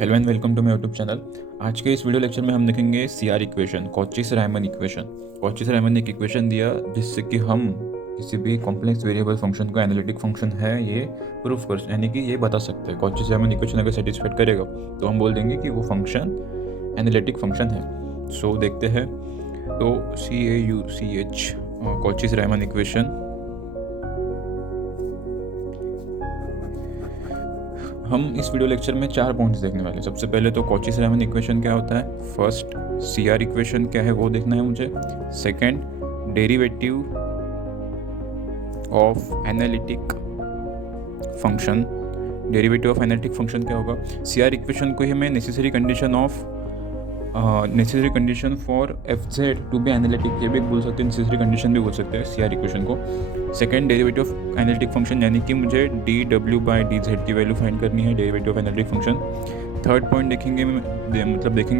Hello and welcome to my YouTube channel. आज के इस वीडियो लेक्चर में हम देखेंगे CR equation, Cauchy Riemann equation. Cauchy Riemann ने एक इक्वेशन दिया जिससे कि हम किसी भी कॉम्प्लेक्स वेरिएबल फंक्शन का एनालिटिक फंक्शन है ये प्रूफ कर, यानी कि ये बता सकते हैं। कॉची-रायमन इक्वेशन अगर सेटिस्फाइड करेगा तो हम बोल देंगे कि वो फंक्शन एनालिटिक फंक्शन है। सो देखते हैं। तो CAUCH कॉची-रायमन इक्वेशन हम इस वीडियो लेक्चर में 4 पॉइंट्स देखने वाले हैं। सबसे पहले तो कॉची-रायमन इक्वेशन क्या होता है, फर्स्ट सीआर इक्वेशन क्या है वो देखना है मुझे, second derivative of analytic function. Derivative of analytic function क्या होगा, सीआर इक्वेशन को ही मैं necessary condition for FZ to be analytic ये भी बोल सकते हैं, नेसेसरी कंडीशन भी बोल सकते हैं सीआर इक्वेशन को। Second derivative of analytic function, यानी कि मुझे dw/dz की वैल्यू फाइंड करनी है, derivative of analytic function. Third point देखेंगे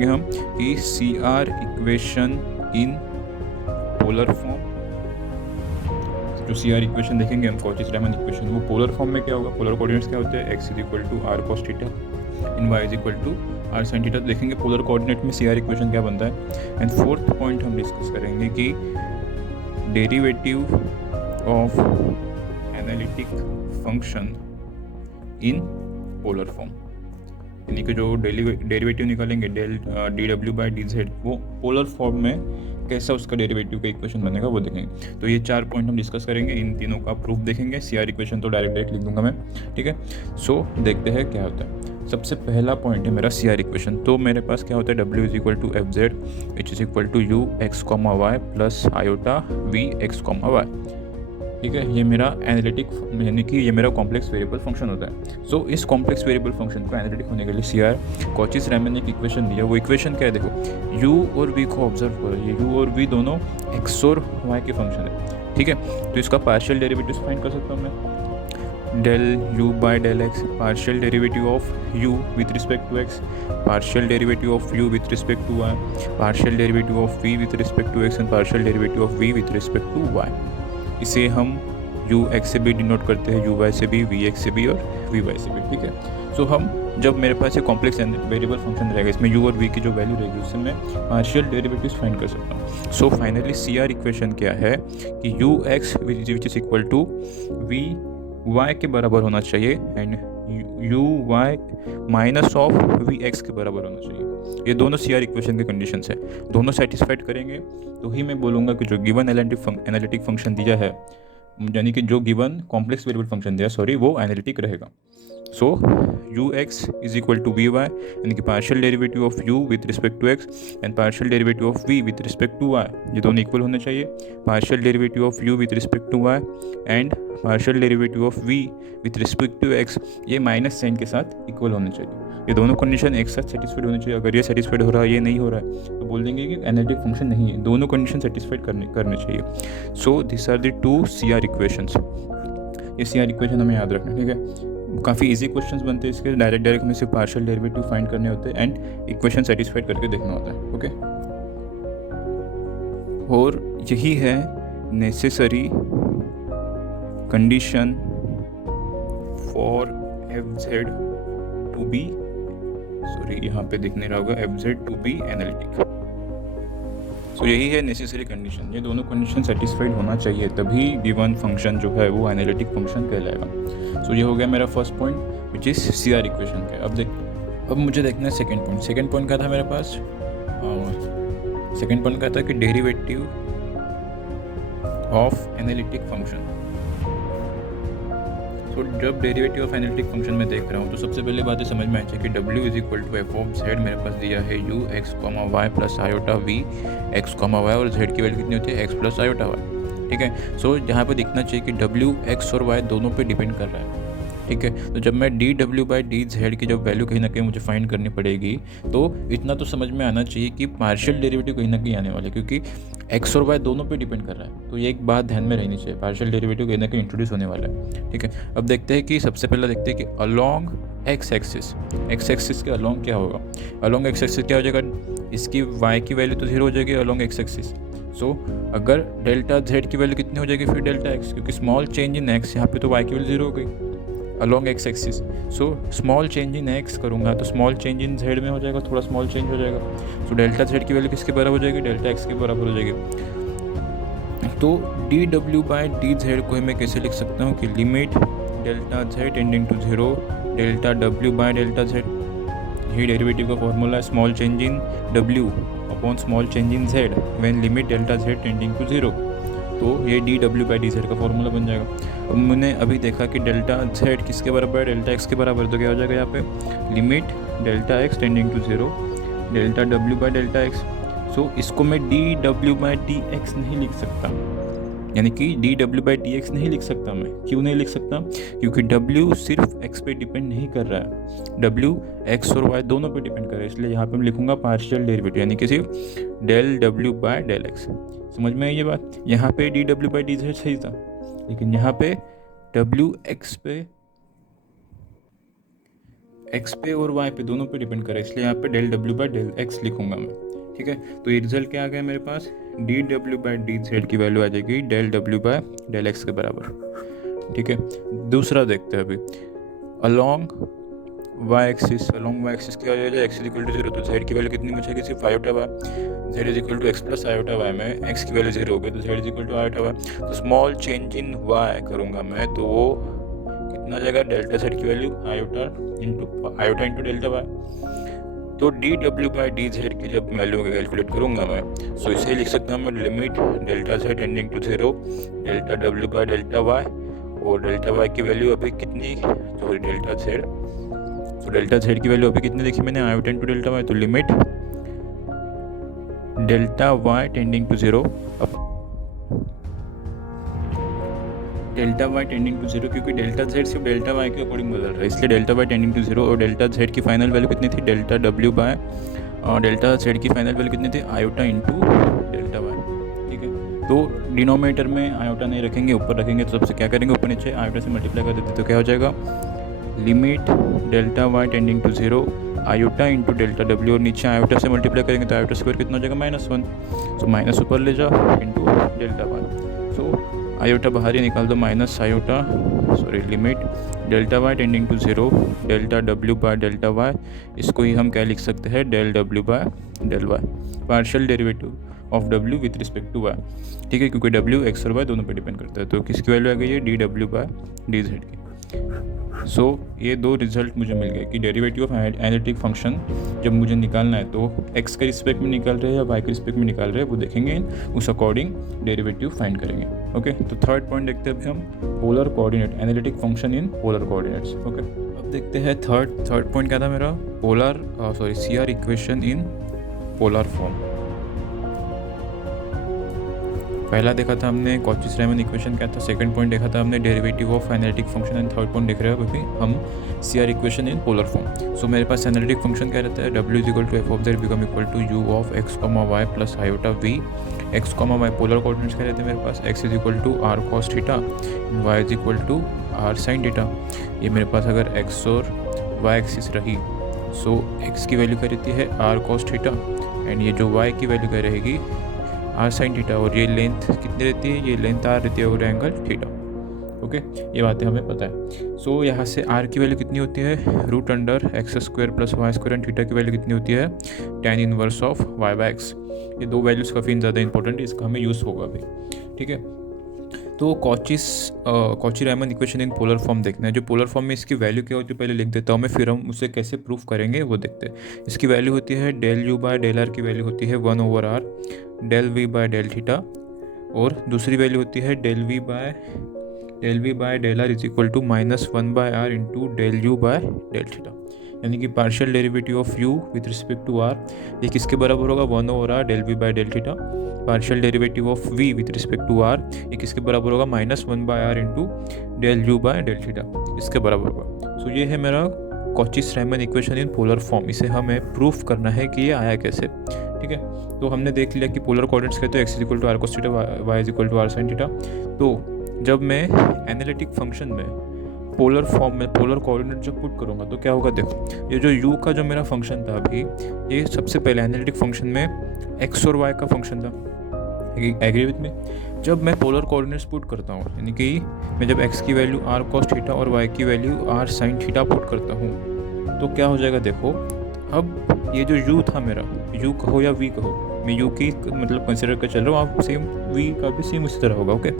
हम कि CR equation in polar form. जो सीआर इक्वेशन देखेंगे हम कॉची-रायमन इक्वेशन, वो पोलर फॉर्म में क्या होगा, पोलर कोऑर्डिनेट्स क्या होते हैं, x = r cos theta and y = r sin theta. देखेंगे पोलर कोऑर्डिनेट में सीआर इक्वेशन क्या बनता है। एंड फोर्थ पॉइंट हम डिस्कस करेंगे कि derivative of analytic function in polar form, यानी कि जो डेरिवेटिव निकालेंगे dw/dz वो पोलर फॉर्म में कैसा उसका डेरिवेटिव का इक्वेशन बनेगा वो देखेंगे। तो ये 4 पॉइंट हम डिस्कस करेंगे, इन तीनों का प्रूफ देखेंगे। सीआर इक्वेशन तो डायरेक्ट लिख दूंगा मैं, ठीक है। सो देखते हैं क्या होता है। सबसे पहला पॉइंट है मेरा सीआर इक्वेशन। तो मेरे पास क्या होता है, w = FZ which = ux, y plus iota vx, y, ठीक है। ये मेरा एनालिटिक यानी कि ये मेरा कॉम्प्लेक्स वेरिएबल फंक्शन होता है। सो इस कॉम्प्लेक्स वेरिएबल फंक्शन को एनालिटिक होने के लिए सीआर कॉची-रायमन ने एक इक्वेशन दिया। वो इक्वेशन क्या है, देखो u और v को ऑब्जर्व करो। ये u और v दोनों x और y के फंक्शन है, ठीक है। तो इसका पार्शियल डेरिवेटिव फाइंड कर सकता हूँ मैं, del u/del x, partial derivative of u with respect to x, partial derivative of u with respect to y, partial derivative of v with respect to x and partial derivative of v with respect to y। इसे हम ux से भी denote करते हैं, uy से भी, vx से भी और vy से भी, ठीक है। सो हम जब मेरे पास ये कॉम्प्लेक्स वेरिएबल फंक्शन रहेगा, इसमें u और v की जो वैल्यू रहेगी उससे मैं पार्शियल डेरिवेटिव्स फाइंड कर सकता हूँ। सो फाइनली सीआर इक्वेशन क्या है कि ux which is equal to vy के बराबर होना चाहिए and uy minus of vx के बराबर होना चाहिए। ये दोनों सीआर इक्वेशन के कंडीशंस है, दोनों सेटिस्फाइड करेंगे तो ही मैं बोलूँगा कि जो गिवन एनालिटिक फंक्शन दिया है, यानी कि जो गिवन कॉम्प्लेक्स वेरिएबल फंक्शन दिया वो एनालिटिक रहेगा। सो ux = vy, यानी कि partial derivative of u with respect to x and partial derivative of v with respect to y, ये दोनों इक्वल होने चाहिए। Partial derivative of u with respect to y and partial derivative of v with respect to x ये minus sign के साथ equal होने चाहिए। ये दोनों कंडीशन एक साथ सेटिस्फाइड होनी चाहिए। अगर ये सेटिस्फाइड हो रहा है, ये नहीं हो रहा है, तो बोल देंगे कि एनालिटिक फंक्शन नहीं है। दोनों कंडीशन सेटिस्फाइड करने चाहिए। So this are the 2 CR equations. ये सीआर इक्वेशन हमें याद रखना, ठीक है। काफ़ी इजी क्वेश्चंस बनते हैं इसके, डायरेक्ट हमें सिर्फ पार्शियल डेरिवेटिव फाइंड करने होते हैं एंड इक्वेशन सेटिस्फाइड करके देखना होता है, ओके। और यही है necessary condition for FZ to be, sorry यहाँ पे दिख नहीं रहा होगा, FZ टू बी एनालिटिक। सो यही है नेसेसरी कंडीशन। ये दोनों कंडीशन सेटिस्फाइड होना चाहिए, तभी गिवन फंक्शन जो है वो एनालिटिक फंक्शन कहलाएगा। सो ये हो गया मेरा first point which is CR equation का। अब मुझे देखना है सेकंड पॉइंट। सेकंड पॉइंट क्या था मेरे पास, सेकंड पॉइंट क्या था कि डेरिवेटिव ऑफ एनालिटिक फंक्शन। तो जब डेरिवेटिव ऑफ एनालिटिक फंक्शन में देख रहा हूँ तो सबसे पहले बात समझ में आनी चाहिए कि w = f(z) मेरे पास दिया है ux, y plus iota vx, y और z की वैल्यू कितनी होती है, x प्लस आयोटा y, ठीक है। सो यहाँ पे दिखना चाहिए कि w x और y दोनों पे डिपेंड कर रहा है, ठीक है। तो जब मैं dw/dz की जब वैल्यू कहीं ना कहीं मुझे फाइंड करनी पड़ेगी, तो इतना तो समझ में आना चाहिए कि पार्शियल डेरिवेटिव कहीं ना कहीं आने वाले, क्योंकि x और y दोनों पे डिपेंड कर रहा है। तो ये एक बात ध्यान में रहनी चाहिए, पार्शियल डेरिवेटिव कहीं ना कहीं इंट्रोड्यूस होने वाला है, ठीक है। अब देखते हैं कि सबसे पहले देखते हैं कि अलोंग x एक्सिस के अलोंग क्या होगा। अलोंग x एक्सिस क्या हो जाएगा, इसकी y की वैल्यू तो 0 हो जाएगी अलोंग x एक्सिस। सो अगर डेल्टा z की वैल्यू कितनी हो जाएगी फिर डेल्टा x, क्योंकि स्मॉल चेंज इन x, यहाँ पे तो y की वैल्यू 0 हो गई। Along x axis. So small change इन एक्स करूँगा तो स्मॉल चेंज इन जेड में हो जाएगा, थोड़ा स्मॉल चेंज हो जाएगा। सो डेल्टा जेड की वैल्यू किसके बराबर हो जाएगी, डेल्टा एक्स के बराबर हो जाएगी। तो D W by D Z को मैं कैसे लिख सकता हूँ कि limit delta Z tending to zero delta W by delta Z, यही डेरिवेटिव का फॉर्मूला है, small change in W upon small change in Z when limit delta Z tending to zero. तो ये D W by D Z का formula बन जाएगा। अब मैंने अभी देखा कि डेल्टा जेड किसके बराबर है, डेल्टा एक्स के बराबर, तो क्या हो जाएगा यहाँ पे limit delta x tending to zero delta W by delta x. So इसको मैं d W by d x नहीं लिख सकता, यानी कि d W by d x नहीं लिख सकता मैं। क्यों नहीं लिख सकता, क्योंकि डब्ल्यू सिर्फ एक्स पे डिपेंड नहीं कर रहा है, डब्ल्यू एक्स और वाई दोनों पे डिपेंड कर रहा है, इसलिए यहाँ पे मैं लिखूंगा पार्शियल डेरिवेटिव, यानी कि सिर्फ del W by del X. समझ में आई ये बात। यहाँ पे D W by D Z सही था, लेकिन यहाँ पे डब्ल्यू एक्स पे और वाई पे दोनों पे डिपेंड कर रहा है, इसलिए यहाँ पे del W by del X लिखूंगा मैं। ठीक है, तो ये रिजल्ट क्या आ गया मेरे पास, d W by D Z की वैल्यू आ जाएगी del W by del x के बराबर। ठीक है, दूसरा देखते हैं अभी, अलॉन्ग वाई एक्सिस क्या हो जाएगा, x is equal to zero, तो जेड की वैल्यू कितनी बचेगी, सिर्फ iota y, z is equal to x plus iota y में एक्स की वैल्यू जीरो हो गई, तो z is equal to iota y. तो स्मॉल चेंज इन वाई करूँगा मैं, तो वो कितना आ जाएगा, डेल्टा जेड की value iota into delta Y. तो D W by D Z की जब वैल्यू कैलकुलेट करूँगा मैं, सो इसे लिख सकता हूँ मैं limit delta Z tending to zero delta W by delta Y, और डेल्टा वाई की वैल्यू अभी कितनी, सॉरी डेल्टा जेड, तो डेल्टा जेड की वैल्यू अभी कितनी देखी मैंने, आयोटा इंटू डेल्टा वाई, तो limit delta Y tending to zero, delta Y tending to zero, क्योंकि डेल्टा जेड सिर्फ डेल्टा वाई के अकॉर्डिंग बदल रहा है, इसलिए delta Y tending to zero, और डेल्टा जेड की फाइनल वैल्यू कितनी थी, delta W by delta Z की फाइनल वैल्यू कितनी थी, आयोटा इंटू डेल्टा वाई। ठीक है, तो डिनोमिनेटर में आयोटा नहीं रखेंगे, ऊपर रखेंगे, तो सबसे क्या करेंगे, ऊपर नीचे आयोटा से मल्टीप्लाई कर देते, तो क्या हो जाएगा, limit delta Y tending to zero iota into delta W, और नीचे आयोटा से मल्टीप्लाई करेंगे तो आयोटा स्क्वायर कितना हो जाएगा, -1, सो माइनस ऊपर ले जाओ into delta Y. So iota बाहर ही निकाल दो, minus iota, sorry limit delta Y tending to zero delta W by delta Y, इसको ही हम क्या लिख सकते हैं, del W by del Y, partial derivative of W with respect to Y. ठीक है, क्योंकि डब्ल्यू एक्स और वाई दोनों पे डिपेंड करता है, तो किसकी वैल्यू आ गई है, D W by D Z की। सो ये दो रिजल्ट मुझे मिल गए कि डेरिवेटिव ऑफ एनालिटिक फंक्शन जब मुझे निकालना है तो एक्स के रिस्पेक्ट में निकाल रहे हैं या वाई के रिस्पेक्ट में निकाल रहे हैं, वो देखेंगे, उस अकॉर्डिंग डेरिवेटिव फाइंड करेंगे। ओके, तो थर्ड पॉइंट देखते हैं हम, polar coordinate, analytic function in polar coordinates. Okay, अब देखते हैं थर्ड पॉइंट क्या था मेरा, CR equation in polar form. पहला देखा था हमने कॉची-रीमन इक्वेशन क्या था, सेकंड पॉइंट देखा था हमने derivative of analytic function, and third point देख रहे हैं अभी हम CR equation in polar form. So मेरे पास एनालिटिक फंक्शन क्या रहता है, डब्ल्यू is equal to F of z become equal to u of x comma Y plus iota we, x comma y polar coordinates क्या रहते हैं मेरे पास, x is equal to r cos theta, Y is equal to are sine theta. ये मेरे पास अगर x और Y axis रही, सो एक्स की वैल्यू क्या रहती है, आर कॉस थीटा, एंड ये जो वाई की वैल्यू क्या रहेगी, आर साइन थीटा, और ये लेंथ कितनी रहती है, ये लेंथ आर रहती है और एंगल थीटा। ओके, ये बातें हमें पता है। सो यहाँ से आर की वैल्यू कितनी होती है, root under x square plus Y square, and theta की वैल्यू कितनी होती है, tan inverse of Y by x. ये दो वैल्यूज़ काफ़ी ज़्यादा इंपॉर्टेंट है, इसका हमें यूज़ होगा अभी। ठीक है, तो कॉची-रीमन इक्वेशन इन पोलर फॉर्म देखना है। जो पोलर फॉर्म में इसकी वैल्यू क्या होती है पहले लिख देता हूँ मैं, फिर हम उसे कैसे प्रूफ करेंगे वो देखते हैं। इसकी वैल्यू होती है del you by del are की वैल्यू होती है 1/r del we by del theta, और दूसरी वैल्यू होती है del we by del R is equal to -1/r into del you by del theta, यानी कि partial derivative of U with respect to R, ये किसके बराबर होगा, 1/r del we by del theta. Partial derivative of V with respect to R, ये किसके बराबर होगा, -1/r into del you by del theta, इसके बराबर होगा। सो ये है मेरा Cauchy Riemann equation in polar form. इसे हमें प्रूफ करना है कि ये आया कैसे। ठीक है, तो हमने देख लिया कि पोलर कोऑर्डिनेट्स कहते हैं X is equal to R cos theta, Y is equal to are sine theta. तो जब मैं एनालिटिक फंक्शन में पोलर फॉर्म में पोलर कोऑर्डिनेट जब पुट करूँगा तो क्या होगा, देखो ये जो यू का जो मेरा फंक्शन था अभी, ये सबसे पहले एनालिटिक फंक्शन में एक्स और वाई का फंक्शन था, एग्री विथ मी। जब मैं पोलर कोऑर्डिनेट्स पुट करता हूँ, यानी कि मैं जब x की वैल्यू r cos थीटा और y की value r sin theta put करता हूँ, तो क्या हो जाएगा देखो। अब ये जो u था मेरा, u कहो या v कहो, मैं u की मतलब कंसिडर कर चल रहा हूँ, आप सेम v का भी सेम उसी तरह होगा। ओके,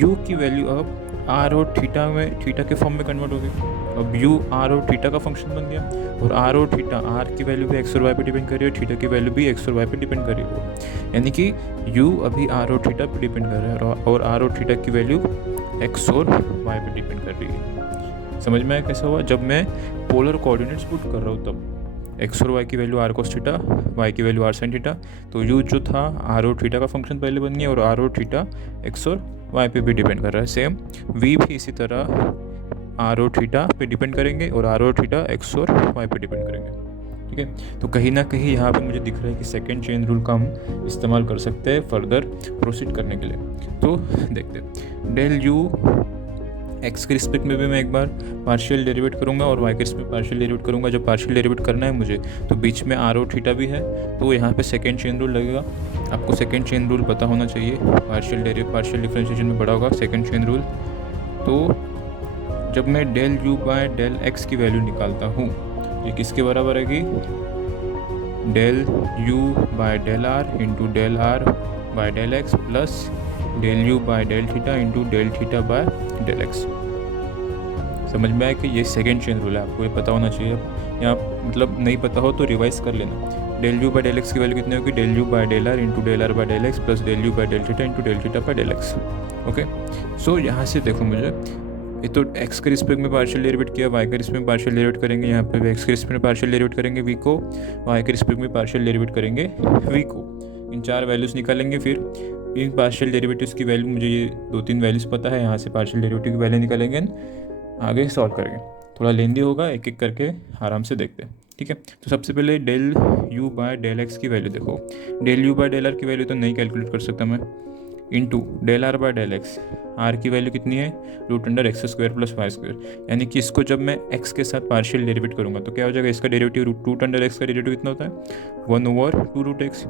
u की वैल्यू अब r और थीटा में, थीटा के फॉर्म में कन्वर्ट हो गई। अब u r और थीटा का फंक्शन बन गया, और r और थीटा, r की वैल्यू भी x और y पे डिपेंड कर रही है और थीटा की वैल्यू भी x और y पे डिपेंड कर रही है, यानी कि u अभी r और थीटा पे डिपेंड कर रहा है और r और थीटा की वैल्यू x और y पे डिपेंड कर रही है। समझ में आया कैसा हुआ? जब मैं पोलर कोऑर्डिनेट्स पुट कर रहा हूँ तब x और y की value r cos theta, y की वैल्यू r sin थीटा, तो u जो था r और थीटा का फंक्शन पहले बन गया, और r और थीटा x और y पे भी डिपेंड कर रहा है। सेम v भी इसी तरह r और थीटा पे डिपेंड करेंगे और r और थीटा x और y पे डिपेंड करेंगे। ठीक है, तो कहीं ना कहीं यहाँ पे मुझे दिख रहा है कि सेकेंड चेन रूल का हम इस्तेमाल कर सकते हैं फर्दर प्रोसीड करने के लिए। तो देखते हैं, डेल u x के रिस्पेक्ट में भी मैं एक बार पार्शियल डेरिवेट करूँगा और y के रिस्पेक्ट में पार्शियल डेरिवेट करूँगा। जब पार्शियल डेरिवेट करना है मुझे, तो बीच में r और थीटा भी है, तो यहाँ पे सेकेंड चेन रूल लगेगा। आपको सेकेंड चेन रूल पता होना चाहिए, पार्शियल डिफरेंशिएशन में पढ़ा होगा सेकेंड चेन रूल। तो जब मैं del u by del x की वैल्यू निकालता हूँ, ये किसके बराबर आएगी? Del u by del r into del r by del x plus del u by del theta into del theta by del x। समझ में आया कि ये सेकेंड चेन रूल है, आपको ये पता होना चाहिए। यहाँ मतलब नहीं पता हो तो रिवाइज कर लेना। Del u by del x की वैल्यू कितनी होगी? Del u by del r into del r by del x plus del u by del theta into del theta by del x। Okay, so यहाँ से देखो, मुझे ये तो x के रिस्पेक्ट में पार्शियल डेरिवेट किया, y के रिस्पेक्ट में पार्शियल डेरिवेट करेंगे, यहाँ पे x के रिस्पेक्ट में पार्शियल डेरिवेट करेंगे v को, y के रिस्पेक्ट में पार्शियल डेरिवेट करेंगे v को। इन चार वैल्यूज़ निकालेंगे, फिर इन पार्शियल डेरिवेटिव्स की वैल्यू, मुझे ये 2-3 वैल्यूज़ पता है, यहाँ से पार्शियल डेरिवेटिव की वैल्यू निकालेंगे, आगे सॉल्व करेंगे। थोड़ा लेंदी होगा, एक एक करके आराम से देखते हैं। ठीक है, तो सबसे पहले del u by del x की वैल्यू देखो। Del u by del r की वैल्यू तो नहीं कैलकुलेट कर सकता मैं, into del are by del X. R की वैल्यू कितनी है? Root under x square plus Y square, यानी कि इसको जब मैं एक्स के साथ पार्शियल डेरिवेट करूंगा तो क्या हो जाएगा? इसका डेरिवेटिव रूट अंडर एक्स का डेरिवेटिव कितना होता है? 1/2 रूट एक्स।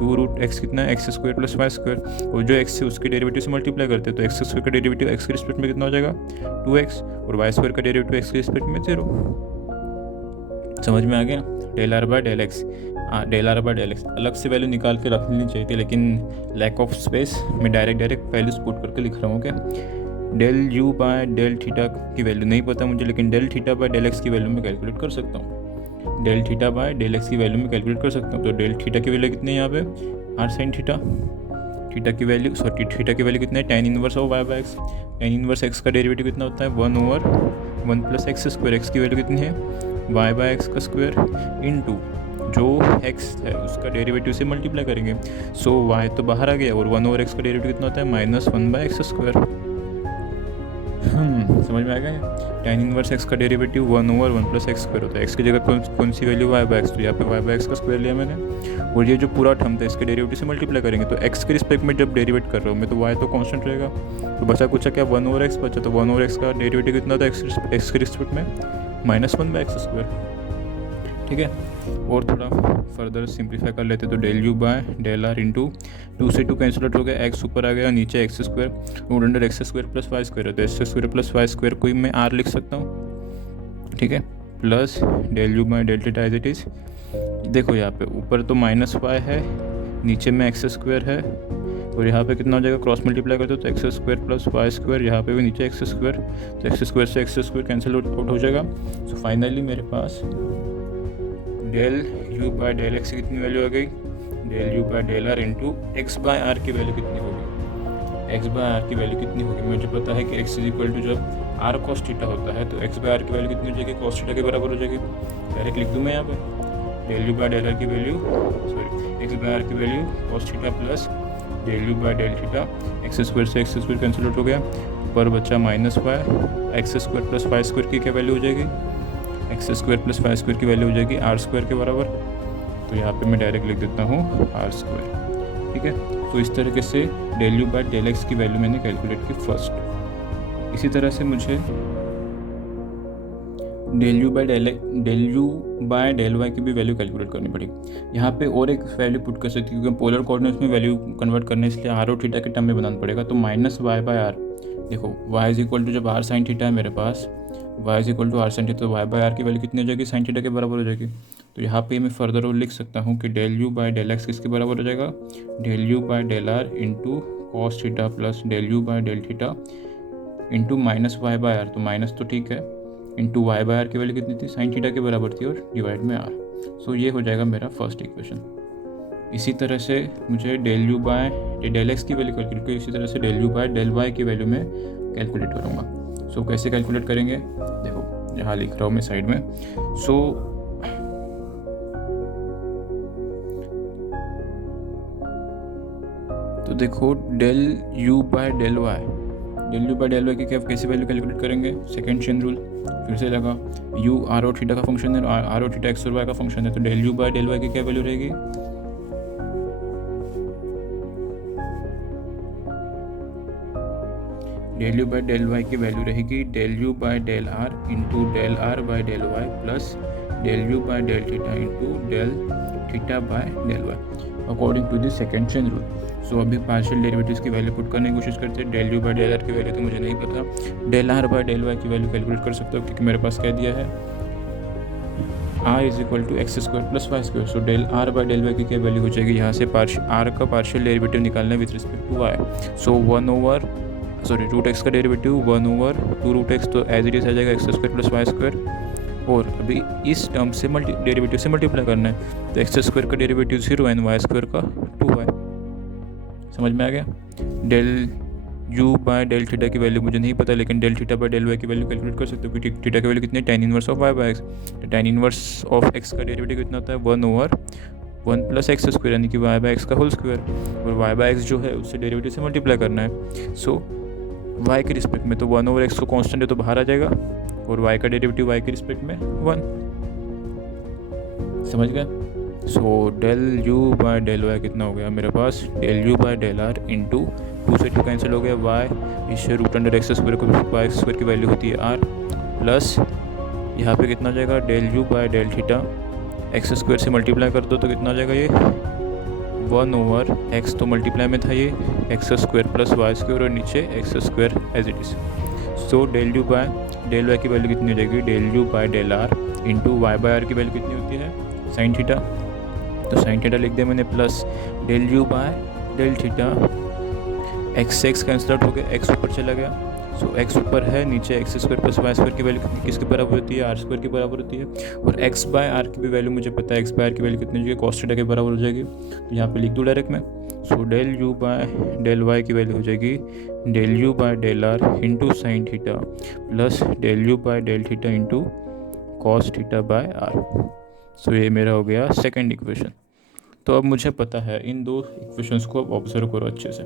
2 रूट एक्स कितना है? X square plus Y square, और जो एक्स है उसके डेरिवेटिव से मल्टीप्लाई करते हैं, तो एक्स स्क्वायर का डेरिवेटिव एक्स के रिस्पेक्ट में कितना हो जाएगा? 2x, और वाई स्क्वायर का डेरिवेटिव एक्स के रिस्पेक्ट में 0। समझ में आ गया? Del are by del X, del are by del X अलग से वैल्यू निकाल के रख लेनी चाहिए थी, लेकिन लैक ऑफ स्पेस मैं डायरेक्ट वैल्यूज पुट करके लिख रहा हूँ। क्या del you by del theta की वैल्यू नहीं पता मुझे, लेकिन del theta by del x की वैल्यू में कैलकुलेट कर सकता हूँ। Del theta by del x की वैल्यू में कैलकुलेट कर सकता हूँ। तो डेल थीटा की वैल्यू कितनी है यहाँ पे? R sine theta. थीटा की वैल्यू कितना है? tan inverse of y by X. tan inverse x का डेरिवेटिव कितना होता है? 1/1 प्लस एक्स स्क्वायर। एक्स की वैल्यू कितनी है? y बाय एक्स का स्क्वायर इंटू जो x है उसका डेरिवेटिव से मल्टीप्लाई करेंगे। सो y तो बाहर आ गया, और 1/x का डेरिवेटिव कितना होता है? -1 बाय एक्स स्क्वायर। समझ में आ गया? tan इनवर्स x का डेरिवेटिव 1/1 प्लस एक्स स्क्वायर होता है। x की जगह कौन सी वैल्यू? y बाय एक्स, तो यहाँ पे y बाय एक्स का स्क्वायर लिया मैंने, और ये जो पूरा टर्म था इसके डेरिवेटिव से मल्टीप्लाई करेंगे। तो x के रिस्पेक्ट में जब डेरिवेट कर रहा हूँ मैं, तो y तो कांस्टेंट रहेगा, तो बचा कुछ क्या? 1/x बचा। तो 1/x का डेरिवेटिव कितना था x के रिस्पेक्ट में? -1 बाय एक्स स्क्वायर। ठीक है, और थोड़ा फर्दर सिंप्लीफाई कर लेते, तो del you by del are into 2 से 2 कैंसिल आउट हो गया, एक्स ऊपर आ गया, नीचे x square, root under x square plus Y square है, तो x square plus Y square को मैं आर लिख सकता हूँ। ठीक है, plus del you by del theta as it is. देखो यहाँ पे ऊपर तो -y है, नीचे में एक्स स्क्वायर है, और यहाँ पे कितना हो जाएगा? क्रॉस मल्टीप्लाई करते हो तो x square plus Y square, यहाँ पे भी नीचे एक्स स्क्वायर, तो एक्स स्क्वायर से एक्स स्क्वायर कैंसिल आउट हो जाएगा। सो फाइनली मेरे पास del you by del x की कितनी वैल्यू आ गई? Del you by del are into x by are की वैल्यू कितनी होगी? एक्स बाय आर की वैल्यू कितनी होगी? मुझे पता है कि एक्स इज इक्वल टू जब आर कॉस थीटा होता है तो एक्स बाय आर की वैल्यू कितनी हो जाएगी? कॉस थीटा के बराबर हो जाएगी। डायरेक्ट लिख दूँ मैं यहाँ पे del you by del are की value, sorry x by are की value cos theta plus del you by del theta, x square से एक्स स्क्वायर कैंसिल आउट हो गया, पर बच्चा -y, x square plus Y square की क्या value हो जाएगी? X square plus Y square की वैल्यू हो जाएगी आर स्क्वायर के बराबर, तो यहाँ पे मैं डायरेक्ट लिख देता हूँ आर स्क्वायर। ठीक है, तो इस तरीके से del you by del x की वैल्यू मैंने कैलकुलेट की फर्स्ट। इसी तरह से मुझे del you by del Y की भी वैल्यू कैलकुलेट करनी पड़ेगी। यहाँ पे और एक वैल्यू पुट कर सकती है, क्योंकि पोलर कोऑर्डिनेट्स में वैल्यू कन्वर्ट करने इसलिए आर और थीटा के टर्म में बनाना पड़ेगा। तो माइनस वाई बाय आर, देखो वाई इज इक्वल टू, जब आर साइन थीटा है मेरे पास, y is equal to are sine theta, तो वाई बाय आर की वैल्यू कितनी हो जाएगी, साइन थीटा के बराबर हो जाएगी। तो यहाँ पे मैं फर्दर और लिख सकता हूँ कि del you by del X किसके बराबर हो जाएगा, del you by del are into cos theta plus del you by del theta into minus Y by R, तो माइनस तो ठीक है, इंटू वाई बाय आर की वैल्यू कितनी थी, साइन थीटा के बराबर थी, और डिवाइड में आर। सो ये हो जाएगा मेरा फर्स्ट इक्वेशन। इसी तरह से मुझे del you by del x की वैल्यू कैलकुलेट करें, इसी तरह से del you by del Y की वैल्यू में कैलकुलेट करूँगा। सो कैसे कैलकुलेट करेंगे, देखो यहाँ लिख रहा हूँ मैं साइड में। सो तो देखो del you by del Y की क्या कैसे वैल्यू कैलकुलेट करेंगे, सेकेंड चेन रूल फिर से लगा, यू आर और थीटा का फंक्शन है, आर और थीटा एक्स और वाई का फंक्शन है, तो del you by del Y की क्या वैल्यू रहेगी, del you by del Y की वैल्यू रहेगी del you by del are into del are by del Y plus del you by del theta into del theta by del Y according to the second chain rule. So अभी partial derivatives की value put करने की कोशिश करते हैं। Del you by del are की value तो मुझे नहीं पता, del are by del Y की वैल्यू कैलकुलेट कर सकता हूँ, क्योंकि मेरे पास क्या दिया है, R is equal to X square plus Y square. So del are by del Y की क्या वैल्यू हो जाएगी, यहाँ से आर का पार्शियल डेरिवेटिव निकालना है with respect to Y. So root X का डेरिवेटिव 1/2 रूट एक्स, तो एज इट इज आ जाएगा X square plus Y square, और अभी इस टर्म से डेरिवेटिव से मल्टीप्लाई करना है, तो एक्स स्क्वायर का डेरिवेटिव 0 एंड वाई स्क्वायर का 2y। समझ में आ गया। Del you by del theta की वैल्यू मुझे नहीं पता, लेकिन del theta by del Y की वैल्यू कैलकुलेट कर सकते हो, क्योंकि थीटा की वैल्यू कितनी है, tan inverse of Y by X. तो tan इनवर्स ऑफ एक्स का डेरिवेटिव कितना होता है, 1/1 प्लस एक्स स्क्वायर, यानी कि वाई बाय एक्स का होल स्क्वायर, और वाई बाय एक्स जो है उससे डेरिवेटिव से मल्टीप्लाई करना है। सो y के रिस्पेक्ट में तो 1/x को कांस्टेंट है तो बाहर आ जाएगा, और y का डेरिवेटिव y के रिस्पेक्ट में 1। समझ गए। So del you by del Y कितना हो गया मेरे पास, del you by del are into 2 से 2 कैंसिल हो गया, y इससे रूट अंडर एक्स स्क्वायर को वाई स्क्वायर की वैल्यू होती है r, प्लस यहाँ पे कितना जाएगा, del you by del theta x square से मल्टीप्लाई कर दो तो कितना आ जाएगा, ये 1/x, तो मल्टीप्लाई में था ये X square plus Y square, और नीचे x square as it is. So del you by del Y की वैल्यू कितनी हो जाएगी, del you by del are into Y by are की वैल्यू कितनी होती है, साइन थीटा, तो साइन थीटा लिख दिया मैंने, plus del you by del theta X से एक्स कैंसिल आउट हो गया, एक्स ऊपर चला गया, सो एक्स ऊपर है, नीचे x square plus Y square की वैल्यू किसके बराबर होती है, आर स्क्वायर की बराबर होती है, और एक्स बाय आर की भी वैल्यू मुझे पता है, एक्स बाय आर की वैल्यू कितनी हो जाएगी, कॉस थीटा के बराबर हो जाएगी, तो यहाँ पे लिख दूँ डायरेक्ट में। So del you by del Y की वैल्यू हो जाएगी del you by del are into sine theta plus del you by del theta into cos theta by R. So ये मेरा हो गया सेकेंड इक्वेशन। तो अब मुझे पता है, इन दो इक्वेशंस को अब ऑब्जर्व करो अच्छे से।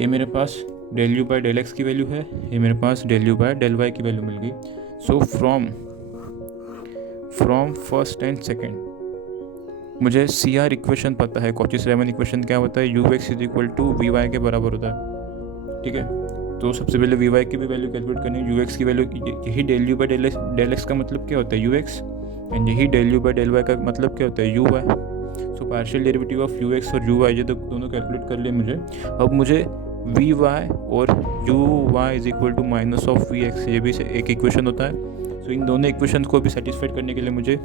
ये मेरे पास del you by del x की वैल्यू है, ये मेरे पास del you by del Y की वैल्यू मिल गई। So from first and second मुझे सी आर इक्वेशन पता है, कॉची-रीमन इक्वेशन क्या होता है, U X is equal to V Y के बराबर होता है, ठीक है। तो सबसे पहले वी वाई की भी वैल्यू कैलकुलेट करनी है, यू एक्स की वैल्यू, यही del you by del X का मतलब क्या होता है, यू एक्स, एंड यही del you by del Y का मतलब क्या होता है, U Y. So partial derivative of U X और यू वाई, ये तो दोनों कैलकुलेट कर लिए मुझे। अब मुझे वी वाई और U Y is equal to minus of V X, ये भी एक इक्वेशन होता है। सो इन दोनों इक्वेशन को भी सेटिस्फाइड करने के लिए मुझे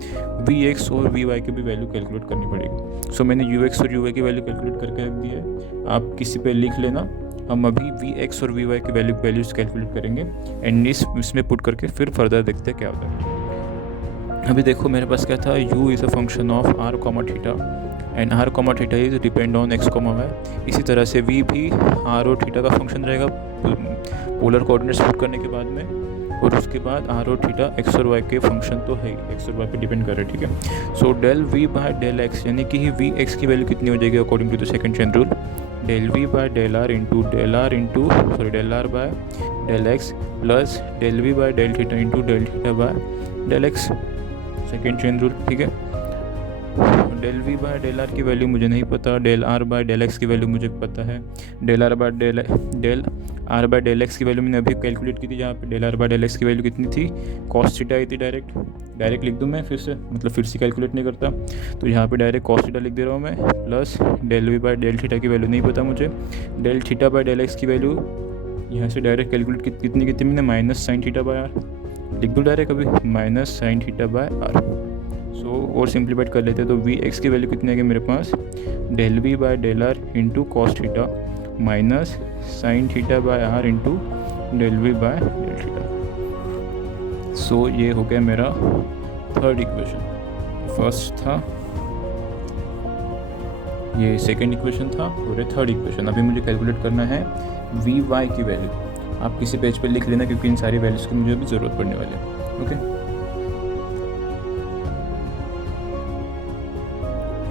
वी एक्स और वी वाई की भी वैल्यू कैलकुलेट करनी पड़ेगी। सो मैंने यू एक्स और यू वाई की वैल्यू कैलकुलेट करके रख दी है, आप किसी पे लिख लेना। हम अभी वी एक्स और वी वाई की वैल्यूज कैलकुलेट करेंगे, एंड इसमें पुट करके फिर फर्दर देखते हैं क्या होता है। अभी देखो मेरे पास क्या था, u is a function of r comma theta and r comma theta is depend on x comma Y. इसी तरह से v भी r और थीटा का फंक्शन रहेगा पोलर कोऑर्डिनेट्स पुट करने के बाद में, और उसके बाद r और थीटा x और y के फंक्शन तो है ही, x और y पे डिपेंड कर रहे हैं, ठीक है। सो del v by del x, यानी कि वी एक्स की वैल्यू कितनी हो जाएगी according to the second chain rule, del v by del r into del r by del x plus del v by del theta into del theta by del x, second chain rule, ठीक है। Del v by del r की value मुझे नहीं पता, del r by del x की value मुझे पता है, del r by del are by del x की वैल्यू मैंने अभी कैलकुलेट की थी, जहाँ पे del are by del x की वैल्यू कितनी थी, कॉस थीटा आई थी। डायरेक्ट लिख दूँ मैं फिर से, मतलब फिर से कैलकुलेट नहीं करता, तो यहाँ पे डायरेक्ट कॉस थीटा लिख दे रहा हूँ मैं, plus del we by del theta की वैल्यू नहीं पता मुझे, del theta by del x की वैल्यू यहाँ से डायरेक्ट कैलकुलेट कितनी मैंने, minus sine theta by R लिख दूँ डायरेक्ट अभी, minus sine theta by R. So और सिंप्लीफाइड कर लेते हैं, तो वी एक्स की वैल्यू कितनी आएगी मेरे पास, del we by del are into cos theta minus sine theta by are into del we by del theta. So ये हो गया मेरा थर्ड इक्वेशन। फर्स्ट था ये, सेकेंड इक्वेशन था और ये थर्ड इक्वेशन। अभी मुझे कैलकुलेट करना है वी वाई की वैल्यू। आप किसी पेज पर लिख लेना, क्योंकि इन सारी वैल्यूज़ की मुझे अभी ज़रूरत पड़ने वाली है। ओके,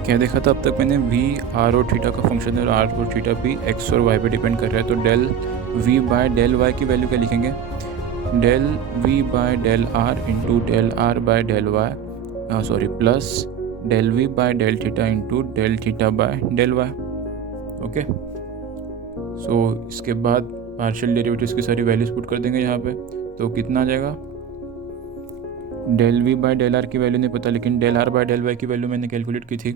क्या देखा था अब तक मैंने, वी आर और थीटा का फंक्शन है और आर और थीटा भी एक्स और वाई पे डिपेंड कर रहा है। तो del we by del Y की वैल्यू क्या लिखेंगे, del we by del are into del are by del Y, sorry plus del we by del theta into del theta by del Y. Okay, so इसके बाद partial derivatives की सारी values put कर देंगे यहाँ पे। तो कितना आ जाएगा, del we by del are की वैल्यू नहीं पता, लेकिन del are by del Y की वैल्यू मैंने कैलकुलेट की थी।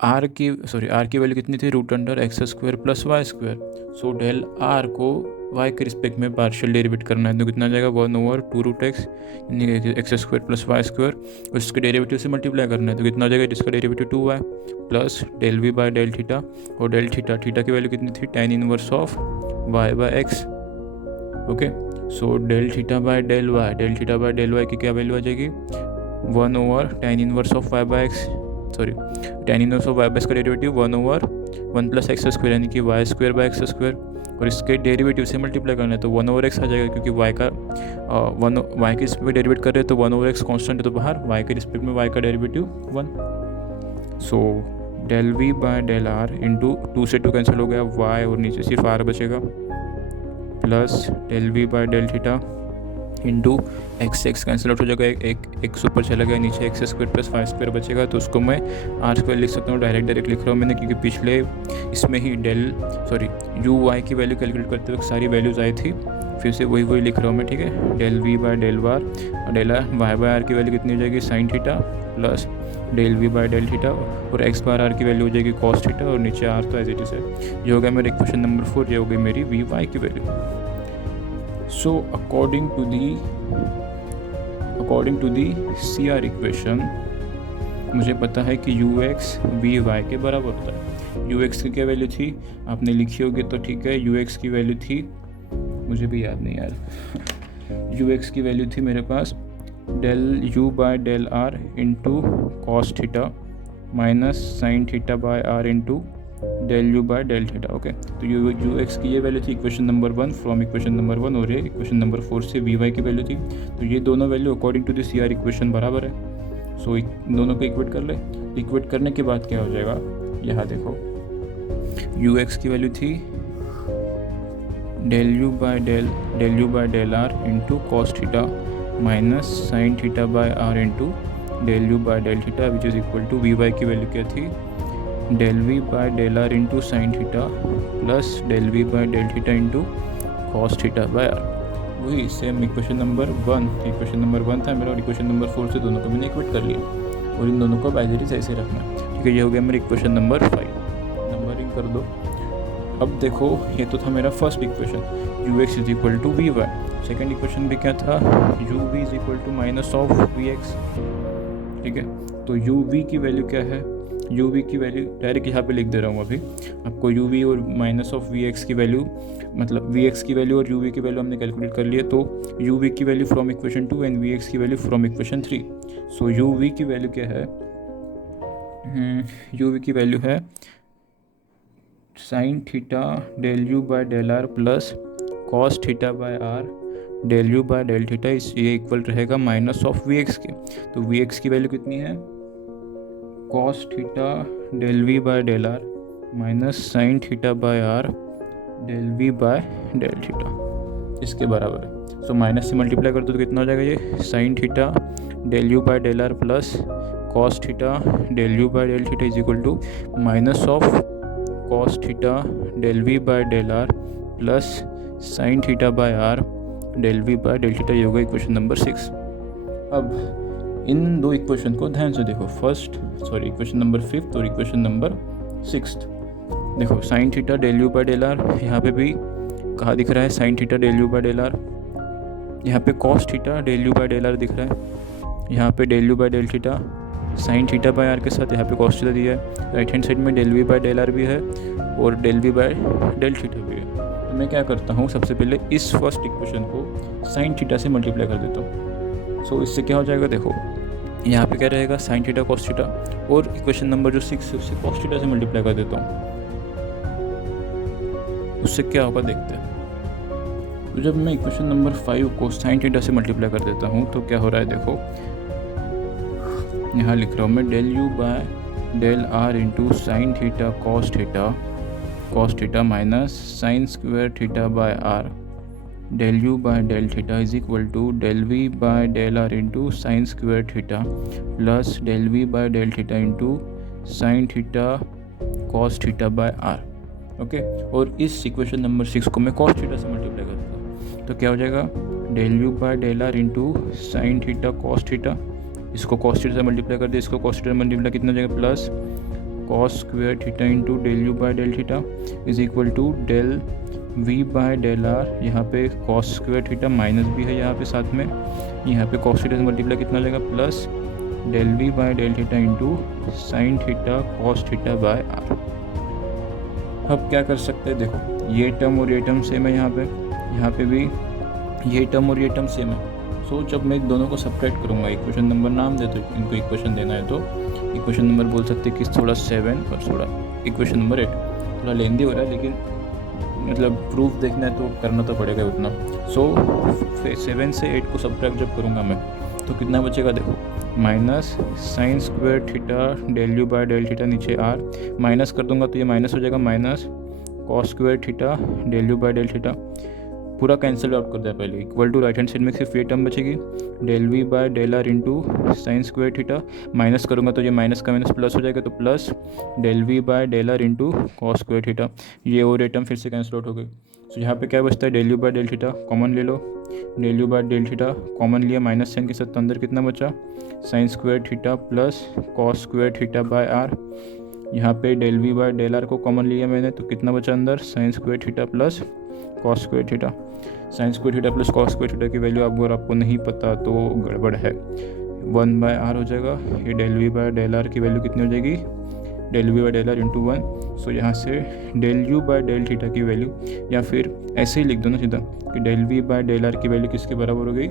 आर की वैल्यू कितनी थी, root under x square plus Y square. So del are को वाई के रिस्पेक्ट में पार्शियल डेरिवेट करना है, तो कितना आ जाएगा, 1/2 रूट एक्स यानी x square plus Y square, और इसके डेरिवेटिव से मल्टीप्लाई करना है, तो कितना आ जाएगा, जिसका derivative 2y plus del we by del theta, और डेल थीटा की वैल्यू कितनी थी, tan inverse of y by x. Okay, so del theta by del Y की क्या वैल्यू आ जाएगी, 1/tan inverse of y by x, sorry tan inverse of y by x का derivative 1/1 plus x square यानी कि y square by x square, और इसके derivative से मल्टीप्लाई करना है, तो 1/x आ जाएगा, क्योंकि y के रिस्पेक्ट में डेरिवेट कर रहे हैं, तो 1/x कॉन्स्टेंट है, तो बाहर y के रिस्पेक्ट में y का derivative 1। So del we by del are into 2 से 2 कैंसिल हो गया, y और नीचे सिर्फ r बचेगा, plus del we by del theta into x cancel out हो जाएगा, एक ऊपर चला गया, नीचे x square plus Y square बचेगा, तो उसको मैं आर स्क्वायर लिख सकता हूँ। डायरेक्ट लिख रहा हूँ मैंने, क्योंकि पिछले इसमें ही यू वाई की वैल्यू कैलकुलेट करते वक्त सारी वैल्यूज़ आई थी, फिर से वही लिख रहा हूँ मैं, ठीक है। डेल वी बाय डेल वार del are, y by are की वैल्यू कितनी हो जाएगी, sine theta plus del we by del theta, और एक्स बार आर की वैल्यू हो जाएगी कॉस थीटा, और नीचे आर तो एज इट इज है। ये हो गया मेरा इक्वेशन नंबर 4, ये हो गई मेरी वी वाई की value. So according to the CR equation मुझे पता है कि UX VY के बराबर होता है। UX की क्या वैल्यू थी आपने लिखी होगी, तो ठीक है, UX की वैल्यू थी, मुझे भी याद नहीं यार, UX की वैल्यू थी मेरे पास del U by del R into cos theta minus sine theta by R into del U by del theta. Okay, तो UX की ये वैल्यू थी equation number 1 from equation number 1, और ये इक्वेशन नंबर 4 से VY की वैल्यू थी। तो ये दोनों value according to the CR equation बराबर है। सो दोनों को इक्वेट कर ले। इक्वेट करने के बाद क्या हो जाएगा, यहाँ देखो, UX की वैल्यू थी del U by del R into cos theta minus sine theta by R into del U by del theta, which is equal to VY की वैल्यू क्या थी, del we by del are into sine theta plus del we by del theta into cos theta by r. वही same equation number 1 था मेरा, और equation number 4 से दोनों को मैंने इक्वेट कर लिया, और इन दोनों को एज इट इज ऐसे रखना है, ठीक है। ये हो गया मेरा इक्वेशन नंबर 5, नंबरिंग कर दो। अब देखो, ये तो था मेरा first equation, UX is equal to VY। Second equation भी क्या था, UV is equal to minus of VX, ठीक है। तो UV की वैल्यू क्या है, UV की वैल्यू डायरेक्ट यहाँ पे लिख दे रहा हूँ अभी आपको। UV और माइनस ऑफ VX की वैल्यू, मतलब VX की वैल्यू और UV की वैल्यू हमने कैलकुलेट कर लिया, तो UV की value from equation 2 and VX की value from equation 3। So UV की वैल्यू क्या है, UV की वैल्यू है sine theta del U by del R plus cos theta by R del U by del theta, ये equal रहेगा minus of VX के। तो VX की वैल्यू कितनी है, cos theta del V by del R minus sine theta by R del V by del theta, इसके बराबर है। सो माइनस से मल्टीप्लाई कर दो तो कितना हो जाएगा, ये sine theta del U by del R plus cos theta del U by del theta is equal to minus of cos theta del V by del R plus sine theta by are del we by del theta, ये होगा equation number 6। अब इन दो equation को ध्यान से देखो, equation number 5 और equation number 6। देखो sine theta del you by del are, यहाँ पे भी कहाँ दिख रहा है sine theta del you by del are, यहाँ पे cos theta del you by del r दिख रहा है, यहाँ पे del you by del theta sine theta by r के साथ यहाँ पे कॉस थीटा दिया है, राइट हैंड साइड में del we by del r भी है और del we by del theta भी है। तो मैं क्या करता हूँ, सबसे पहले इस फर्स्ट इक्वेशन को साइन थीटा से मल्टीप्लाई कर देता हूँ। सो इससे क्या हो जाएगा, देखो यहाँ पे क्या रहेगा साइन थीटा कॉस थीटा, और इक्वेशन नंबर जो 6 है उससे कॉस थीटा से मल्टीप्लाई कर देता हूँ, उससे क्या होगा देखते हैं। तो जब मैं इक्वेशन नंबर 5 को साइन थीटा से मल्टीप्लाई कर देता हूँ तो क्या हो रहा है, देखो यहाँ लिख रहा हूँ मैं del you by del are into sine theta cos theta minus sine square theta by are del you by del theta is equal to del we by del are into sine square theta plus del we by del theta into sine theta cos theta by r. Okay, और इस equation number 6 को मैं cos theta से multiply करता हूँ तो क्या हो जाएगा, del you by del are into sine theta cos theta, इसको कॉस थीटा से मल्टीप्लाई कर दे, इसको कॉस थीटा मल्टीप्लाई कितना हो जाएगा, plus cos square theta into del you by del theta is equal to del we by del are, यहाँ पे कॉस स्क्वायर थीटा माइनस भी है यहाँ पे साथ में, यहाँ पे कॉस थीटा से मल्टीप्लाई कितना हो जाएगा, plus del we by del theta into sine theta cos theta by r. अब क्या कर सकते हैं, देखो ये टर्म और ये टर्म सेम है, यहाँ पे भी ये टर्म और ये टर्म सेम है। सो जब मैं दोनों को सब्ट्रैक्ट करूँगा, इक्वेशन नंबर नाम दे तो इनको इक्वेशन देना है तो इक्वेशन नंबर बोल सकते हैं कि थोड़ा 7 और थोड़ा इक्वेशन नंबर 8, थोड़ा लेंदी हो रहा है लेकिन मतलब प्रूफ देखना है तो करना तो पड़ेगा उतना। सो 7 से 8 को सब्ट्रैक्ट जब करूँगा मैं तो कितना बचेगा, देखो minus sine square theta del you by del theta, नीचे आर माइनस कर दूंगा तो ये माइनस हो जाएगा, minus cos square theta del you by del theta, पूरा कैंसिल आउट कर दिया पहले, equal to right hand side में सिर्फ ये टर्म बचेगी del we by del are into sine square theta, minus करूँगा तो ये माइनस का माइनस प्लस हो जाएगा तो plus del we by del are into cos square theta, ये और ये टर्म फिर से कैंसिल आउट हो गई। तो यहाँ पे क्या बचता है, del you by del theta common ले लो, del you by del theta common लिया माइनस साइन के साथ, तो अंदर कितना बचा sine square theta plus cos square theta by R, यहाँ पे del we by del are को कॉमन लिया मैंने तो कितना बचा अंदर sine square theta plus cos square theta, sine square theta plus cos square theta की वैल्यू आपको नहीं पता तो गड़बड़ है, 1 बाय आर हो जाएगा। ये del we by del are की वैल्यू कितनी हो जाएगी, del we by del are into 1। So यहाँ से del you by del theta की वैल्यू, या फिर ऐसे ही लिख दो ना सीधा कि del we by del are की वैल्यू किसके बराबर हो गई,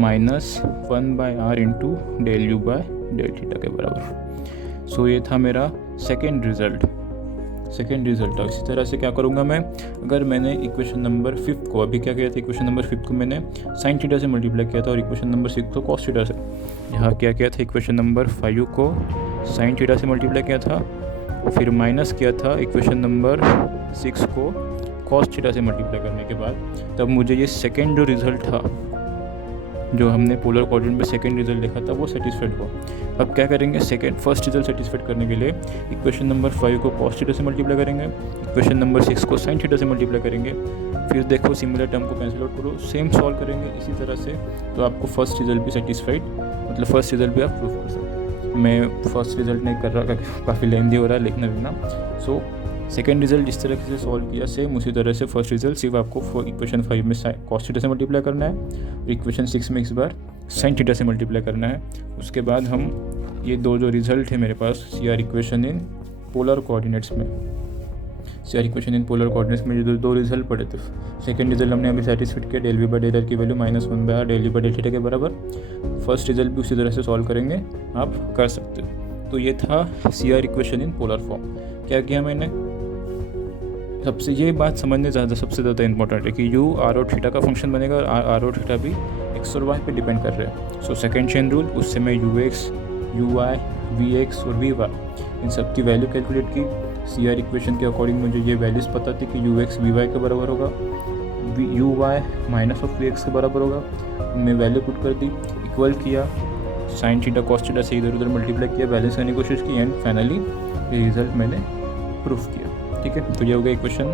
minus 1 by are into del you by del theta के बराबर। सो ये था मेरा सेकेंड रिजल्ट। इसी तरह से क्या करूँगा मैं, अगर मैंने इक्वेशन नंबर 5 को, अभी क्या किया था, इक्वेशन नंबर 5 को मैंने साइन थीटा से मल्टीप्लाई किया था और इक्वेशन नंबर 6 को कॉस थीटा से, यहाँ क्या किया था, इक्वेशन नंबर 5 को साइन थीटा से मल्टीप्लाई किया था, फिर माइनस किया था इक्वेशन नंबर 6 को कॉस थीटा से मल्टीप्लाई करने के बाद, तब मुझे ये सेकेंड जो रिज़ल्ट था, जो हमने पोलर कोऑर्डिनेट में सेकंड रिजल्ट देखा था, वो सेटिस्फाइड हुआ। अब क्या करेंगे, फर्स्ट रिजल्ट सेटिस्फाइड करने के लिए इक्वेशन नंबर 5 को कॉस थीटा से मल्टीप्लाई करेंगे, इक्वेशन नंबर 6 को साइन थीटा से मल्टीप्लाई करेंगे, फिर देखो सिमिलर टर्म को कैंसिल आउट करो, सेम सॉल्व करेंगे इसी तरह से, तो आपको फर्स्ट रिजल्ट भी सेटिस्फाइड, मतलब फर्स्ट रिजल्ट भी आप प्रूफ कर सकते हैं। मैं फर्स्ट रिजल्ट नहीं कर रहा, काफ़ी लेंदी हो रहा है लिखना भी ना। सो सेकेंड रिजल्ट जिस तरह से सॉल्व किया सेम उसी तरह से फर्स्ट रिजल्ट, सिर्फ आपको इक्वेशन 5 में कॉस थीटा से मल्टीप्लाई करना है और इक्वेशन 6 में इस बार साइन थीटा से मल्टीप्लाई करना है। उसके बाद हम ये दो जो रिजल्ट है मेरे पास CR equation in polar coordinates में, जो दो रिजल्ट पड़े थे, सेकेंड रिजल्ट हमने अभी सेटिस्फाइड किया, del we by del are की value -1 by are del we by del theta के बराबर। फर्स्ट रिजल्ट भी उसी तरह से सॉल्व करेंगे, आप कर सकते हो। तो ये था CR equation in polar form. क्या किया मैंने, सबसे ये बात समझने सबसे ज़्यादा इंपॉर्टेंट है कि u r और थीटा का फंक्शन बनेगा और r और थीटा भी x और y पे डिपेंड कर रहे हैं। सो सेकेंड चेन रूल, उससे मैं ux, uy, vx और vy इन सब की वैल्यू कैलकुलेट की। CR इक्वेशन के अकॉर्डिंग मुझे ये वैल्यूज़ पता थी कि ux vy के बराबर होगा, uy माइनस ऑफ vx के बराबर होगा, मैं वैल्यू पुट कर दी, इक्वल किया, साइन थीटा कॉस थीटा से इधर उधर मल्टीप्लाई किया, बैलेंस करने की कोशिश की, एंड फाइनली ये रिजल्ट मैंने प्रूफ किया। ठीक है, तो ये हो गया इक्वेशन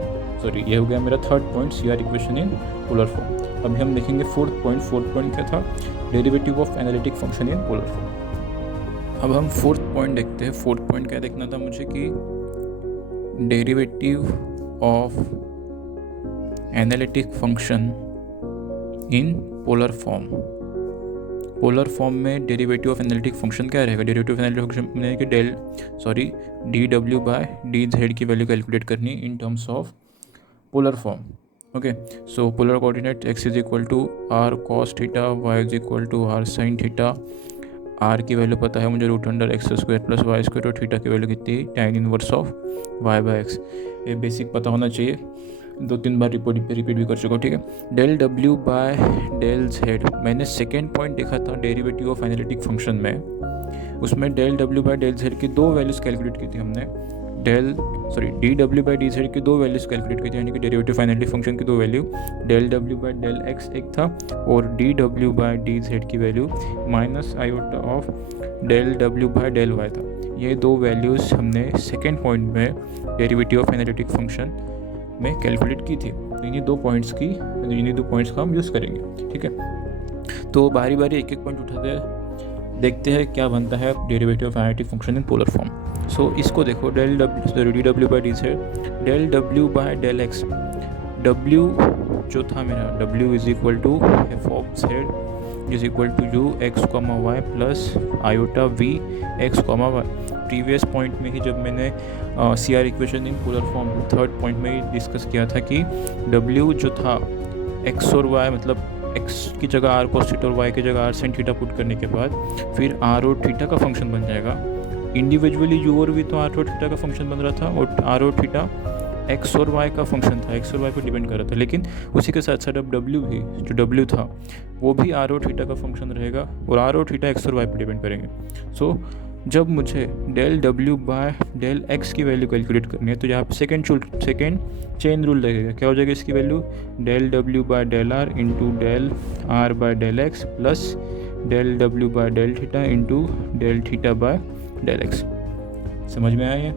सॉरी ये हो गया मेरा third point, C R equation in polar form. अभी हम देखेंगे फोर्थ पॉइंट क्या था, derivative of analytic function in polar form. अब हम फोर्थ पॉइंट देखते हैं। फोर्थ पॉइंट क्या देखना था मुझे कि derivative of analytic function in polar form. Polar form में डेरिवेटिव ऑफ एनालिटिक फंक्शन क्या रहेगा, डेरिवेटिव ऑफ एनालिटिक फंक्शन में कि d W by D Z की वैल्यू कैलकुलेट करनी in terms of polar form. Okay, so polar coordinate x is equal to r cos theta, y is equal to are sine theta. r की value पता है मुझे root under x square plus Y square, और theta की value कितनी है tan inverse of y by x. ये basic पता होना चाहिए, 2-3 बार रिपीट भी कर चुका हूँ, ठीक है। Del W by del z, मैंने सेकेंड पॉइंट देखा था डेरिवेटिव ऑफ एनालिटिक फंक्शन में, उसमें del W by del z की 2 वैल्यूज़ कैलकुलेट की थी हमने। D W by D Z की 2 वैल्यूज़ कैलकुलेट की थी, यानी कि डेरिवेटिव ऑफ एनालिटिक फंक्शन की 2 value, del W by del X एक था और D W by D Z की value minus iota of del W by del Y था। ये 2 वैल्यूज़ हमने सेकेंड पॉइंट में डेरिवेटिव ऑफ एनालिटिक फंक्शन में कैलकुलेट की थी। तो इन्हीं 2 पॉइंट्स का हम यूज़ करेंगे, ठीक है। तो बारी बारी एक पॉइंट उठाते हैं, देखते हैं क्या बनता है derivative of analytic function in polar form. So इसको देखो, D W by D Z, del W by del X. W जो था मेरा, W is equal to F of Z is equal to U X comma Y plus iota we x comma Y. Previous point में ही जब मैंने C R equation in polar form third point में ही discuss किया था कि W जो था एक्स और वाई, मतलब x की जगह आर कोस थीटा और y की जगह आर साइन थीटा पुट करने के बाद फिर आर और थीटा का फंक्शन बन जाएगा। इंडिविजुअली यू और वी तो आर और थीटा का फंक्शन बन रहा था, और आर और थीटा x और y का फंक्शन था, x और y पर डिपेंड कर रहा था। लेकिन उसी के साथ साथ अब डब्ल्यू भी, जो डब्ल्यू था वो भी आर और थीटा का फंक्शन रहेगा, और आर और थीटा x और y पर डिपेंड करेंगे। सो जब मुझे del W by del x की वैल्यू कैलकुलेट करनी है, तो यहाँ पे सेकेंड चेन रूल लगेगा। क्या हो जाएगा इसकी value, del W by del are into del are by del X plus del W by del theta into del theta by del X. समझ में आया ये?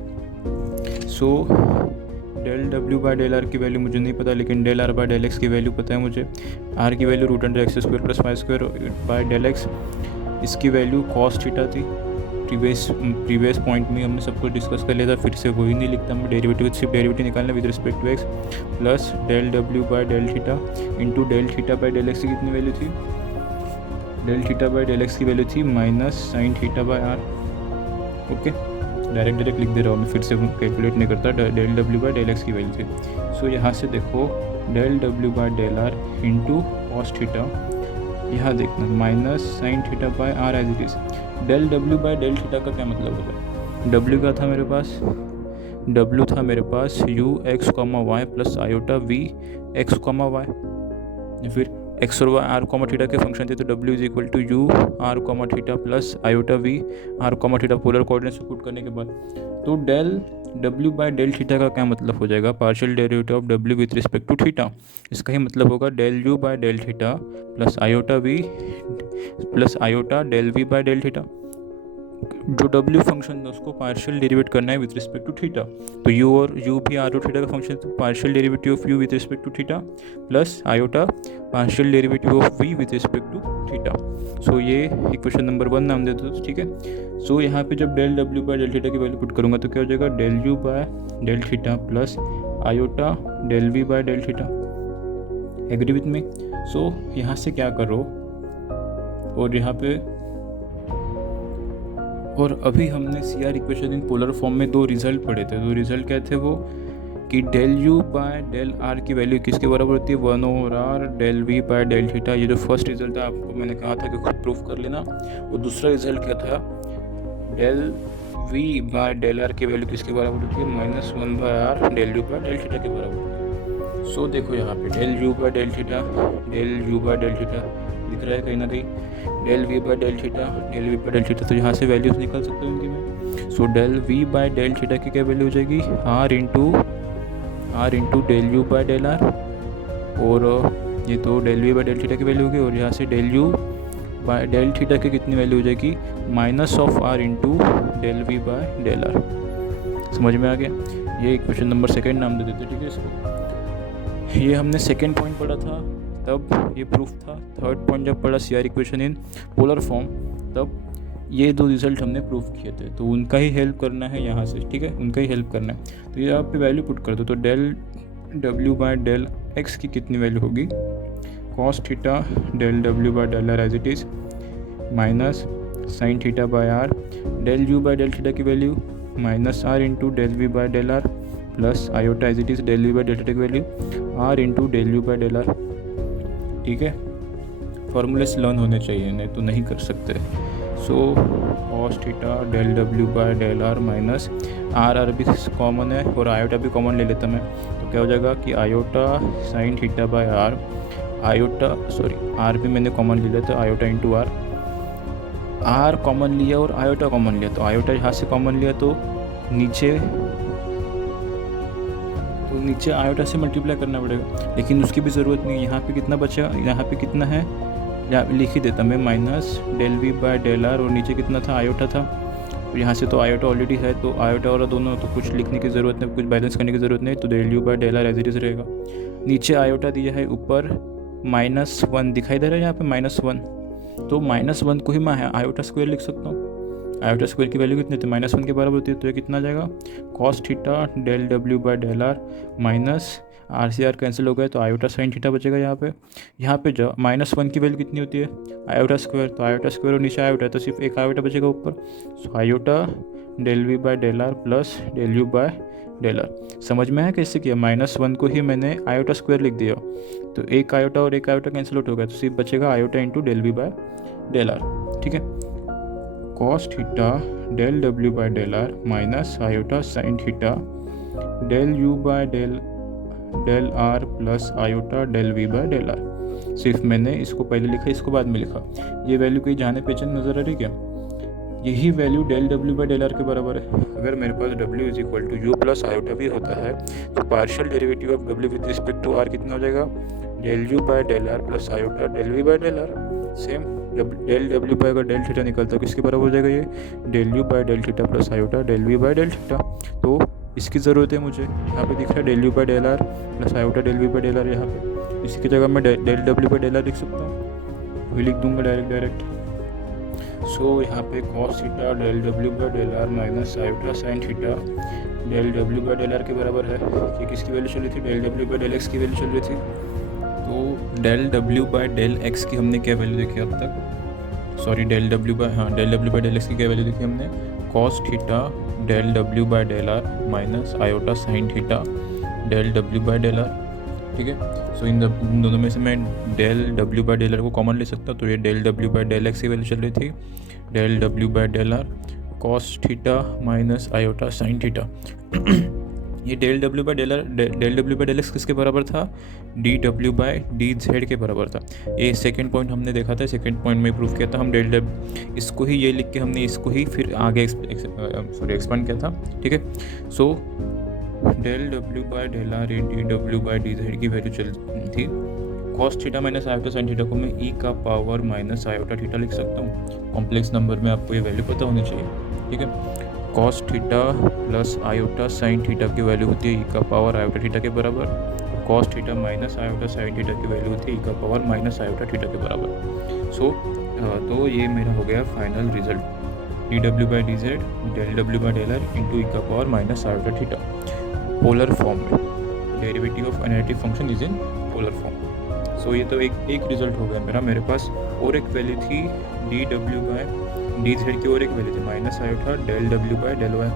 So del W by del are की वैल्यू मुझे नहीं पता, लेकिन del are by del x की वैल्यू पता है मुझे। आर की value root under x square plus Y square by del X, इसकी वैल्यू कॉस थीटा थी। प्रीवियस पॉइंट में हमने सब कुछ डिस्कस कर लिया था, फिर से वही नहीं लिखता मैं। सिर्फ डेरिवेटिव निकालना with respect to x, plus del W by del theta into del theta by del x की कितनी वैल्यू थी, del theta by del x की वैल्यू थी minus sine theta by r. Okay, direct लिख दे रहा हूँ मैं, फिर से कैलकुलेट नहीं करता। Del W by del x की वैल्यू थी। सो यहाँ से देखो del W by del are into cos theta, यहाँ देखना minus sine theta by R as it is. Del W by del theta का क्या मतलब होगा, डब्ल्यू का था मेरे पास, डब्ल्यू था मेरे पास U X comma Y plus iota we x comma Y, फिर एक्स और वाई आर कॉमा थीटा के फंक्शन थे, तो W is equal to U R comma theta plus iota V R comma theta polar coordinates में put करने के बाद। तो del W by del theta का क्या मतलब हो जाएगा, partial derivative of W with respect to theta. इसका ही मतलब होगा del you by del theta plus iota V plus iota del we by del theta. जो डब्ल्यू फंक्शन है उसको पार्शियल डेरिवेट करना है विथ रिस्पेक्ट टू थीटा, तो यू और यू भी आर और थीटा का फंक्शन, तो partial derivative of U with respect to theta plus iota partial derivative of V with respect to theta. So ये इक्वेशन नंबर 1 नाम दे दो, ठीक है। सो यहाँ पे जब del W by del theta की वैल्यू पुट करूँगा तो क्या हो जाएगा, del you by del theta plus iota del we by del theta. Agree with me? So यहाँ से क्या करो, और यहाँ पे, और अभी हमने C R equation in polar form में 2 रिजल्ट पढ़े थे। 2 रिजल्ट क्या थे वो, कि del you by del are की वैल्यू किसके बराबर होती है, 1 over R del we by del theta. ये जो फर्स्ट रिजल्ट था आपको मैंने कहा था कि खुद प्रूफ कर लेना। और दूसरा रिजल्ट क्या था, del we by del are की वैल्यू किसके बराबर होती है, -1 by are del you by del theta के बराबर होती है। सो देखो यहाँ पे del you by del theta दिख रहा है कहीं ना कहीं, del we by del theta, तो यहाँ से वैल्यूज निकल सकते हैं इनकी मैं। So del we by del theta की क्या वैल्यू हो जाएगी, R into del you by del R, और ये तो del we by del theta की वैल्यू होगी, और यहाँ से del you by del theta की कितनी वैल्यू हो जाएगी, minus of R into del we by del R. समझ में आ गया? ये इक्वेशन नंबर 2 नाम दे देते, ठीक है इसको। ये हमने सेकेंड पॉइंट पढ़ा था तब ये प्रूफ था। थर्ड पॉइंट जब पढ़ा CR equation in polar form, तब ये दो रिजल्ट हमने प्रूफ किए थे, तो उनका ही हेल्प करना है यहाँ से, ठीक है, उनका ही हेल्प करना है। तो ये आप पे वैल्यू पुट कर दो, तो del W by del x की कितनी वैल्यू होगी, cos theta del W by del R as it is minus sine theta by are, del U by del theta की value minus R into del V by del R plus iota as it is del V by del theta की value R into del U by del R. ठीक है, formulas learn होने चाहिए, नहीं तो नहीं कर सकते। So cos theta del W by del R minus R भी कॉमन है और आयोटा भी कॉमन ले लेता मैं, तो क्या हो जाएगा कि iota sine theta by R, R भी मैंने कॉमन ले लिया, तो आयोटा इंटू आर कॉमन लिया और आयोटा कॉमन लिया, तो आयोटा यहाँ से कॉमन लिया तो नीचे आयोटा से मल्टीप्लाई करना पड़ेगा, लेकिन उसकी भी ज़रूरत नहीं है। यहाँ पे कितना बचा, यहाँ पे कितना है, यहाँ लिख ही देता मैं, minus del V by del R और नीचे कितना था, आयोटा था, तो यहाँ से तो आयोटा ऑलरेडी है, तो आयोटा और दोनों, तो कुछ लिखने की ज़रूरत नहीं, कुछ बैलेंस करने की ज़रूरत नहीं, तो del U by del R as it is रहेगा। नीचे आयोटा दिया है, ऊपर -1 दिखाई दे रहा है यहाँ पे -1, तो -1 को ही मैं आयोटा स्क्वायर लिख सकता हूँ। आयोटा स्क्वायर की वैल्यू कितनी थी, -1 के बराबर होती है, तो ये कितना आ जाएगा, cos theta del W by del R minus R से आर कैंसिल हो गए, तो आयोटा साइन थीटा बचेगा। यहाँ पे जो -1 की वैल्यू कितनी होती है, आयोटा स्क्वायर, तो आयोटा स्क्वायर और नीचे आयोटा है, तो सिर्फ एक आयोटा बचेगा ऊपर, so iota del V by del R plus del U by del R. समझ में आया कैसे किया, -1 को ही मैंने आयोटा स्क्वायर लिख दिया, तो एक आयोटा और एक आयोटा कैंसिल आउट हो गया, तो सिर्फ बचेगा iota into del V by del R. ठीक है, cos theta del W by del R minus iota sine theta del U by del R plus iota del V by del R. सिर्फ मैंने इसको पहले लिखा, इसको बाद में लिखा। ये वैल्यू कहीं जाने पहचान नजर आ रही क्या, यही value del W by del R के बराबर है। अगर मेरे पास W is equal to U plus iota भी होता है, तो partial derivative of W with respect to R कितना हो जाएगा, del U by del R plus iota del V by del R. Same del W by अगर del theta निकलता है किसके बराबर हो जाएगा, ये del U by del theta plus iota del V by del theta. तो इसकी ज़रूरत है मुझे, यहाँ पे दिख रहा है del U by del R plus iota del V by del are, यहाँ पे इसकी जगह मैं del W by del R लिख सकता हूँ, वही लिख दूंगा डायरेक्ट। सो यहाँ पे cos theta del W by del R minus iota sine theta del W by del R के बराबर है, कि किसकी वैल्यू चल रही थी, del W by del x की वैल्यू चल रही थी। तो del W by del x की हमने क्या वैल्यू देखी अब तक, sorry del W by del x की क्या वैल्यू देखी हमने, cos theta del W by del R minus iota sine theta del W by del R. ठीक है, सो इन दोनों में से मैं del W by del are को कॉमन ले सकता, तो ये del W by del x की वैल्यू चल रही थी, del W by del R cos theta minus iota sine theta. ये del W by del X किसके बराबर था, dW बाय dz के बराबर था। ये सेकंड पॉइंट हमने देखा था, सेकंड पॉइंट में प्रूफ किया था हम, इसको ही ये लिख के हमने इसको ही फिर आगे एक्सपांड किया था। ठीक है, सो del W by del R dW by dz की वैल्यू चल थी, cos theta minus iota sine theta को मैं e का पावर माइनस आयोटा थीटा लिख सकता हूँ। कॉम्प्लेक्स नंबर में आपको ये वैल्यू पता होनी चाहिए। ठीक है, cos theta plus iota sine theta की वैल्यू होती है e का पावर आयोटा थीटा के बराबर, cos theta minus iota sine theta की वैल्यू होती है e का पावर माइनस आयोटा थीटा के बराबर। सो तो ये मेरा हो गया final result, dW by dz del W by del are into e का power minus iota theta polar form में, derivative of analytic function is in polar form. So ये तो एक रिजल्ट हो गया मेरे पास और एक वैल्यू थी dW बाय dz की, और एक वैल्यू थी minus iota del W by del y,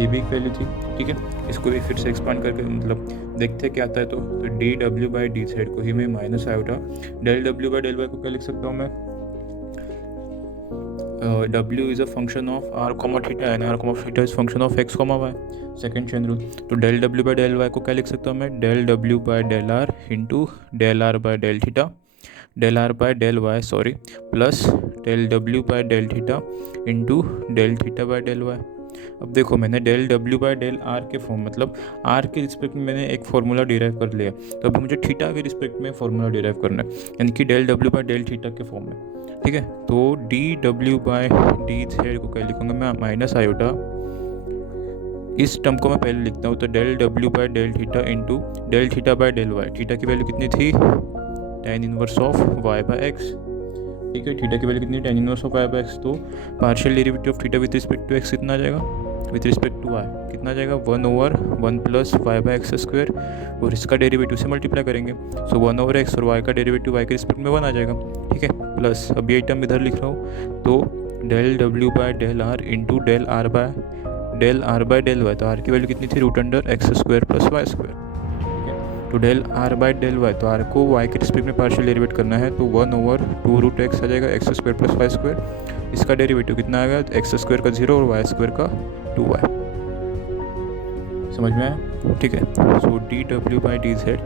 ये भी एक वैल्यू थी। ठीक है, इसको भी फिर से एक्सपांड करके मतलब देखते क्या आता है, तो dW बाय dz को ही मैं minus iota del W by del y को क्या लिख सकता हूँ मैं, W is a function of r comma theta and r comma theta is function of x comma y, second chain rule. तो del W by del y को क्या लिख सकता हूँ मैं, del W by del r into del r by del theta, del r by del y sorry, plus del W by del theta into del theta by del y। अब देखो मैंने del W by del r के form मतलब r के respect में मैंने एक formula derive कर लिया, तो अब मुझे थीटा के रिस्पेक्ट में फार्मूला डिराइव करना है, यानी कि del W by del theta के फॉर्म में। ठीक है, तो dW बाय dz को क्या लिखूँगा मैं, माइनस आयोटा इस टर्म को मैं पहले लिखता हूँ, तो del W by del theta into del theta by del Y. Theta की वैल्यू कितनी थी, tan inverse of Y by X. ठीक है, थीटा की वैल्यू कितनी, tan inverse of Y by X. तो partial derivative of theta with respect to X कितना आ जाएगा, विथ रिस्पेक्ट टू वाई कितना आ जाएगा, 1/1 plus Y by X square, और इसका डेरिवेटिव से मल्टीप्लाई करेंगे, सो 1/x और वाई का डेरिवेटिव वाई के रिस्पेक्ट में 1 आ जाएगा। ठीक है, प्लस अब ये टर्म इधर लिख रहा हूँ, तो del W by del are into del R by del Y. तो आर की वैल्यू कितनी थी, √x² प्लस वाई स्क्वायर। ठीक है, तो del R by del Y, तो आर को वाई के रिस्पेक्ट में पार्शियल डेरिवेट करना है, तो 1/2√x आ जाएगा, x² प्लस वाई स्क्वायर। इसका डेरिवेटिव कितना आएगा, x² का 0 और वाई स्क्वायर का 2y। समझ में आया। ठीक है, सो dw बाई dz,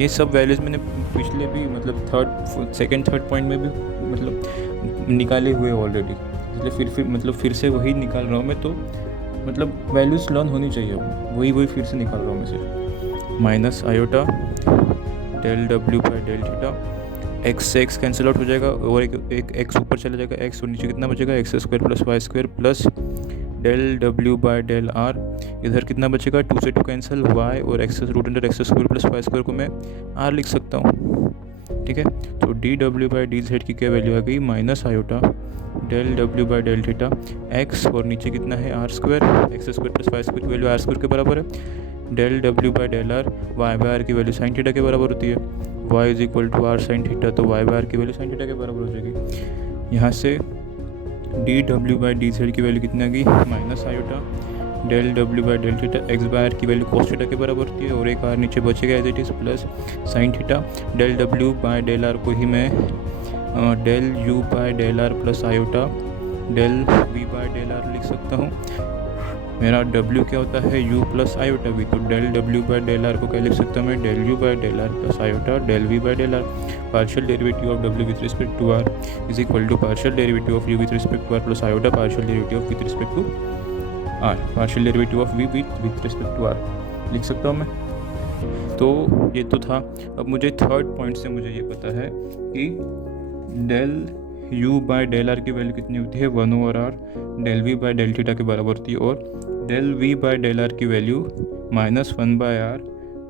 ये सब वैल्यूज़ मैंने पिछले भी मतलब सेकेंड थर्ड पॉइंट में भी मतलब निकाले हुए ऑलरेडी, इसलिए फिर से वही निकाल रहा हूँ मैं। तो मतलब वैल्यूज़ लर्न होनी चाहिए, वही फिर से निकाल रहा हूँ मैं सिर्फ। Minus iota del W by del theta, X से एक्स कैंसिल आउट हो जाएगा और एक एक्स ऊपर चला जाएगा, एक्स और नीचे कितना बचेगा, x² plus Y square plus del W by del R. इधर कितना बचेगा, 2 से 2 कैंसिल, y और x² प्लस वाई स्क्वायर को मैं r लिख सकता हूँ। ठीक है, तो dw बाई dz की क्या वैल्यू आ गई, minus iota del W by del theta, X और नीचे कितना है r² x² plus Y square की वैल्यू r² के बराबर है, del W by del are, Y by R की वैल्यू साइन थीटा के बराबर होती है, y is equal to are sine theta, तो वाई बाई आर की वैल्यू साइन थीटा के बराबर हो जाएगी। यहाँ से dw बाई dz की वैल्यू कितनी आ गई, minus iota del W by del theta, X by R की वैल्यू कॉस थीटा के बराबर होती है, और एक आर नीचे बचेगा as it is, plus sine theta. Del W by del are को ही मैं del U by del R plus iota del V by del R लिख सकता हूँ। मेरा w क्या होता है, u प्लस आयोटा v, तो del w by del are को क्या लिख सकता हूँ मैं, del u by del R plus iota del v by del R. Partial derivative of w with respect to r is equal to partial derivative of u with respect to r plus iota partial derivative of with respect to r, partial derivative of v with respect to r लिख सकता हूँ मैं। तो ये तो था। अब मुझे थर्ड पॉइंट से मुझे ये पता है कि del u by del are की वैल्यू कितनी होती है, 1/r del v by del theta के बराबर होती है, और del v by del are की value -1/r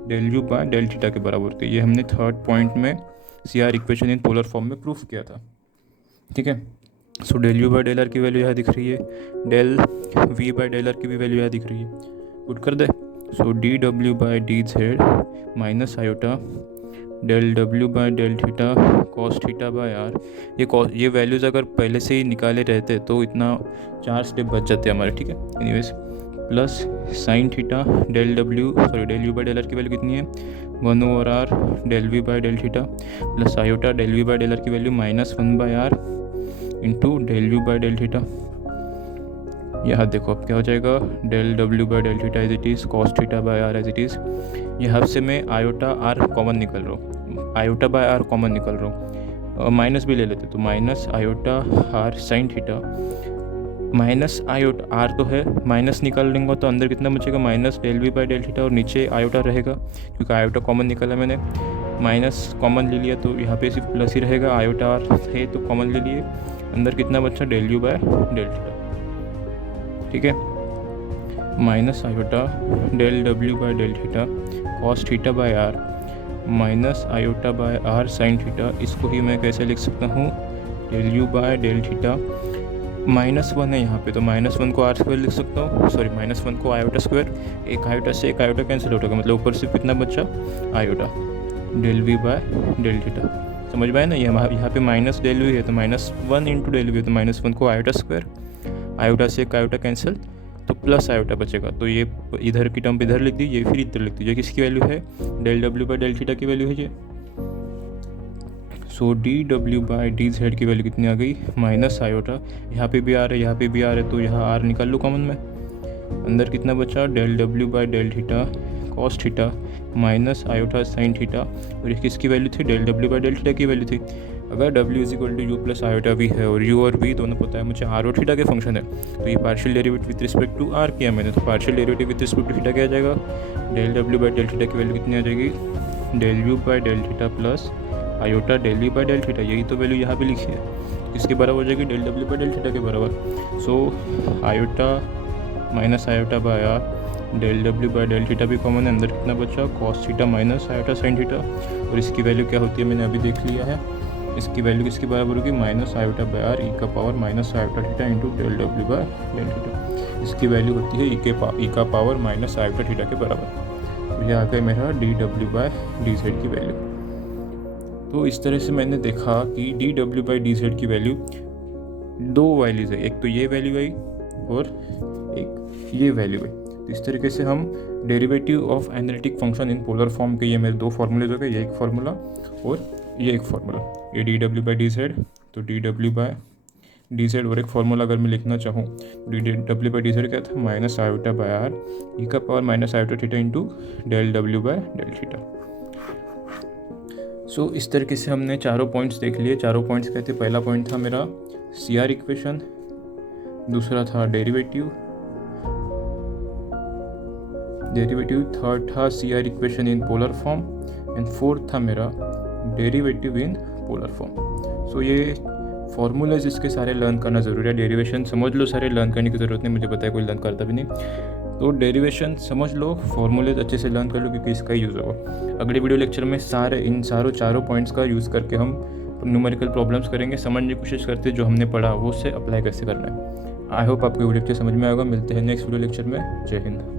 del u by del theta के बराबर होती है। ये हमने थर्ड पॉइंट में CR equation in polar form में प्रूफ किया था। ठीक है, सो del u by del are की वैल्यू यहाँ दिख रही है, del v by del are की भी वैल्यू यहाँ दिख रही है, पुट कर दे। So dw by dz minus iota del w by del theta cos theta by r। ये वैल्यूज़ अगर पहले से ही निकाले रहते तो इतना 4 स्टेप बच जाते हमारे। ठीक है, anyways, plus sine theta del u by del are की वैल्यू कितनी है, 1/r del v by del theta plus iota del v by del are की value -1/r into del u by del theta. यहाँ देखो अब क्या हो जाएगा, del w by del theta as it is cos theta by r as it is. यहाँ से मैं आयोटा r कॉमन निकल रहा हूँ, आयोटा बाई r कॉमन निकल रहा हूँ, माइनस भी ले लेते, तो minus iota r sine theta minus iota r तो है, माइनस निकाल लेंगे तो अंदर कितना बचेगा, minus del v by del theta, और नीचे आयोटा रहेगा क्योंकि आयोटा कॉमन निकाला मैंने, माइनस कॉमन ले लिया तो यहाँ पे सिर्फ प्लस ही रहेगा, आयोटा r है तो कॉमन ले लिए, अंदर कितना बचा, del u by del theta. ठीक है, minus iota del w by del theta cos theta by r minus iota by r sine theta. इसको ही मैं कैसे लिख सकता हूँ, del u by del theta, -1 है यहाँ पे तो -1 को r² लिख सकता हूँ, सॉरी -1 को आयोटा स्क्वायर, एक आयोटा से एक आयोटा कैंसिल आउट होगा, मतलब ऊपर से कितना बचा, iota del v by del theta. समझ में आया ना, यहाँ पे माइनस डेल v है तो -1 इंटू डेल v है तो -1 को आयोटा स्क्वायर, आयोटा से एक आयोटा कैंसिल तो प्लस आयोटा बचेगा, तो ये इधर की टर्म इधर लिख दी, ये फिर इधर लिख दी, ये किसकी वैल्यू है, del w by del theta की वैल्यू है ये। सो dw बाई dz की वैल्यू कितनी आ गई, माइनस आयोटा, यहाँ पे भी आ रहा है यहाँ पे भी आ रहा है, तो यहाँ r निकाल लो कॉमन में, अंदर कितना बचा, del w by del theta cos theta minus iota sine theta, और किसकी वैल्यू थी, del w by del theta की वैल्यू थी। अगर w is equal to U plus iota v है और u और v दोनों पता है मुझे, r और थीटा के फंक्शन है, तो ये partial derivative with respect to r किया मैंने, तो partial derivative with respect to theta क्या आ जाएगा, del w by del theta की वैल्यू कितनी आ जाएगी, del u by del theta plus iota del v by del theta, यही तो वैल्यू यहाँ पे लिखी है, किसके बराबर हो जाएगी, del w by del theta के बराबर। So iota minus iota by r del W by del theta भी कॉमन है, अंदर कितना बचा cos theta minus iota sine theta, और इसकी वैल्यू क्या होती है मैंने अभी देख लिया है। इसकी वैल्यू किसके बराबर होगी, minus iota by R E का power minus iota theta into del W by del theta. इसकी वैल्यू होती है ई का पावर माइनस आयोटा थीटा के बराबर। तो ये आ गया मेरा D W by D Z की वैल्यू। तो इस तरह से मैंने देखा कि d W by D Z की वैल्यू दो वैल्यूज़ है, एक तो ये वैल्यू आई और एक ये वैल्यू है। तो इस तरीके से हम derivative of analytic function in polar form के ये मेरे दो फार्मूलेज हो गए, ये एक फार्मूला और ये एक फार्मूला, ये D W by D Z, तो D W by D Z, और एक फार्मूला अगर मैं लिखना चाहूँ D W by D Z क्या था, minus iota by R E का power minus iota theta into del W by del theta. So इस तरीके से हमने चारों पॉइंट्स देख लिए। चारों पॉइंट्स कहते, पहला पॉइंट था मेरा सी आर इक्वेशन, दूसरा था डेरिवेटिव, थर्ड था C R equation in polar form, and fourth था मेरा derivative in polar form. So ये फॉर्मूलाज इसके सारे लर्न करना ज़रूरी है। डेरिवेशन समझ लो, सारे लर्न करने की ज़रूरत नहीं, मुझे पता है कोई लर्न करता भी नहीं, तो डेरिवेशन समझ लो, फॉर्मूलेज अच्छे से लर्न कर लो क्योंकि इसका यूज़ होगा। अगले वीडियो लेक्चर में चारों पॉइंट्स का यूज़ करके हम न्यूमेरिकल प्रॉब्लम्स करेंगे, समझने की कोशिश करते जो हमने पढ़ा वो उससे अप्लाई कैसे करना है। आई होप आपको वीडियो लेक्चर समझ में आएगा। मिलते हैं नेक्स्ट वीडियो लेक्चर में। जय हिंद।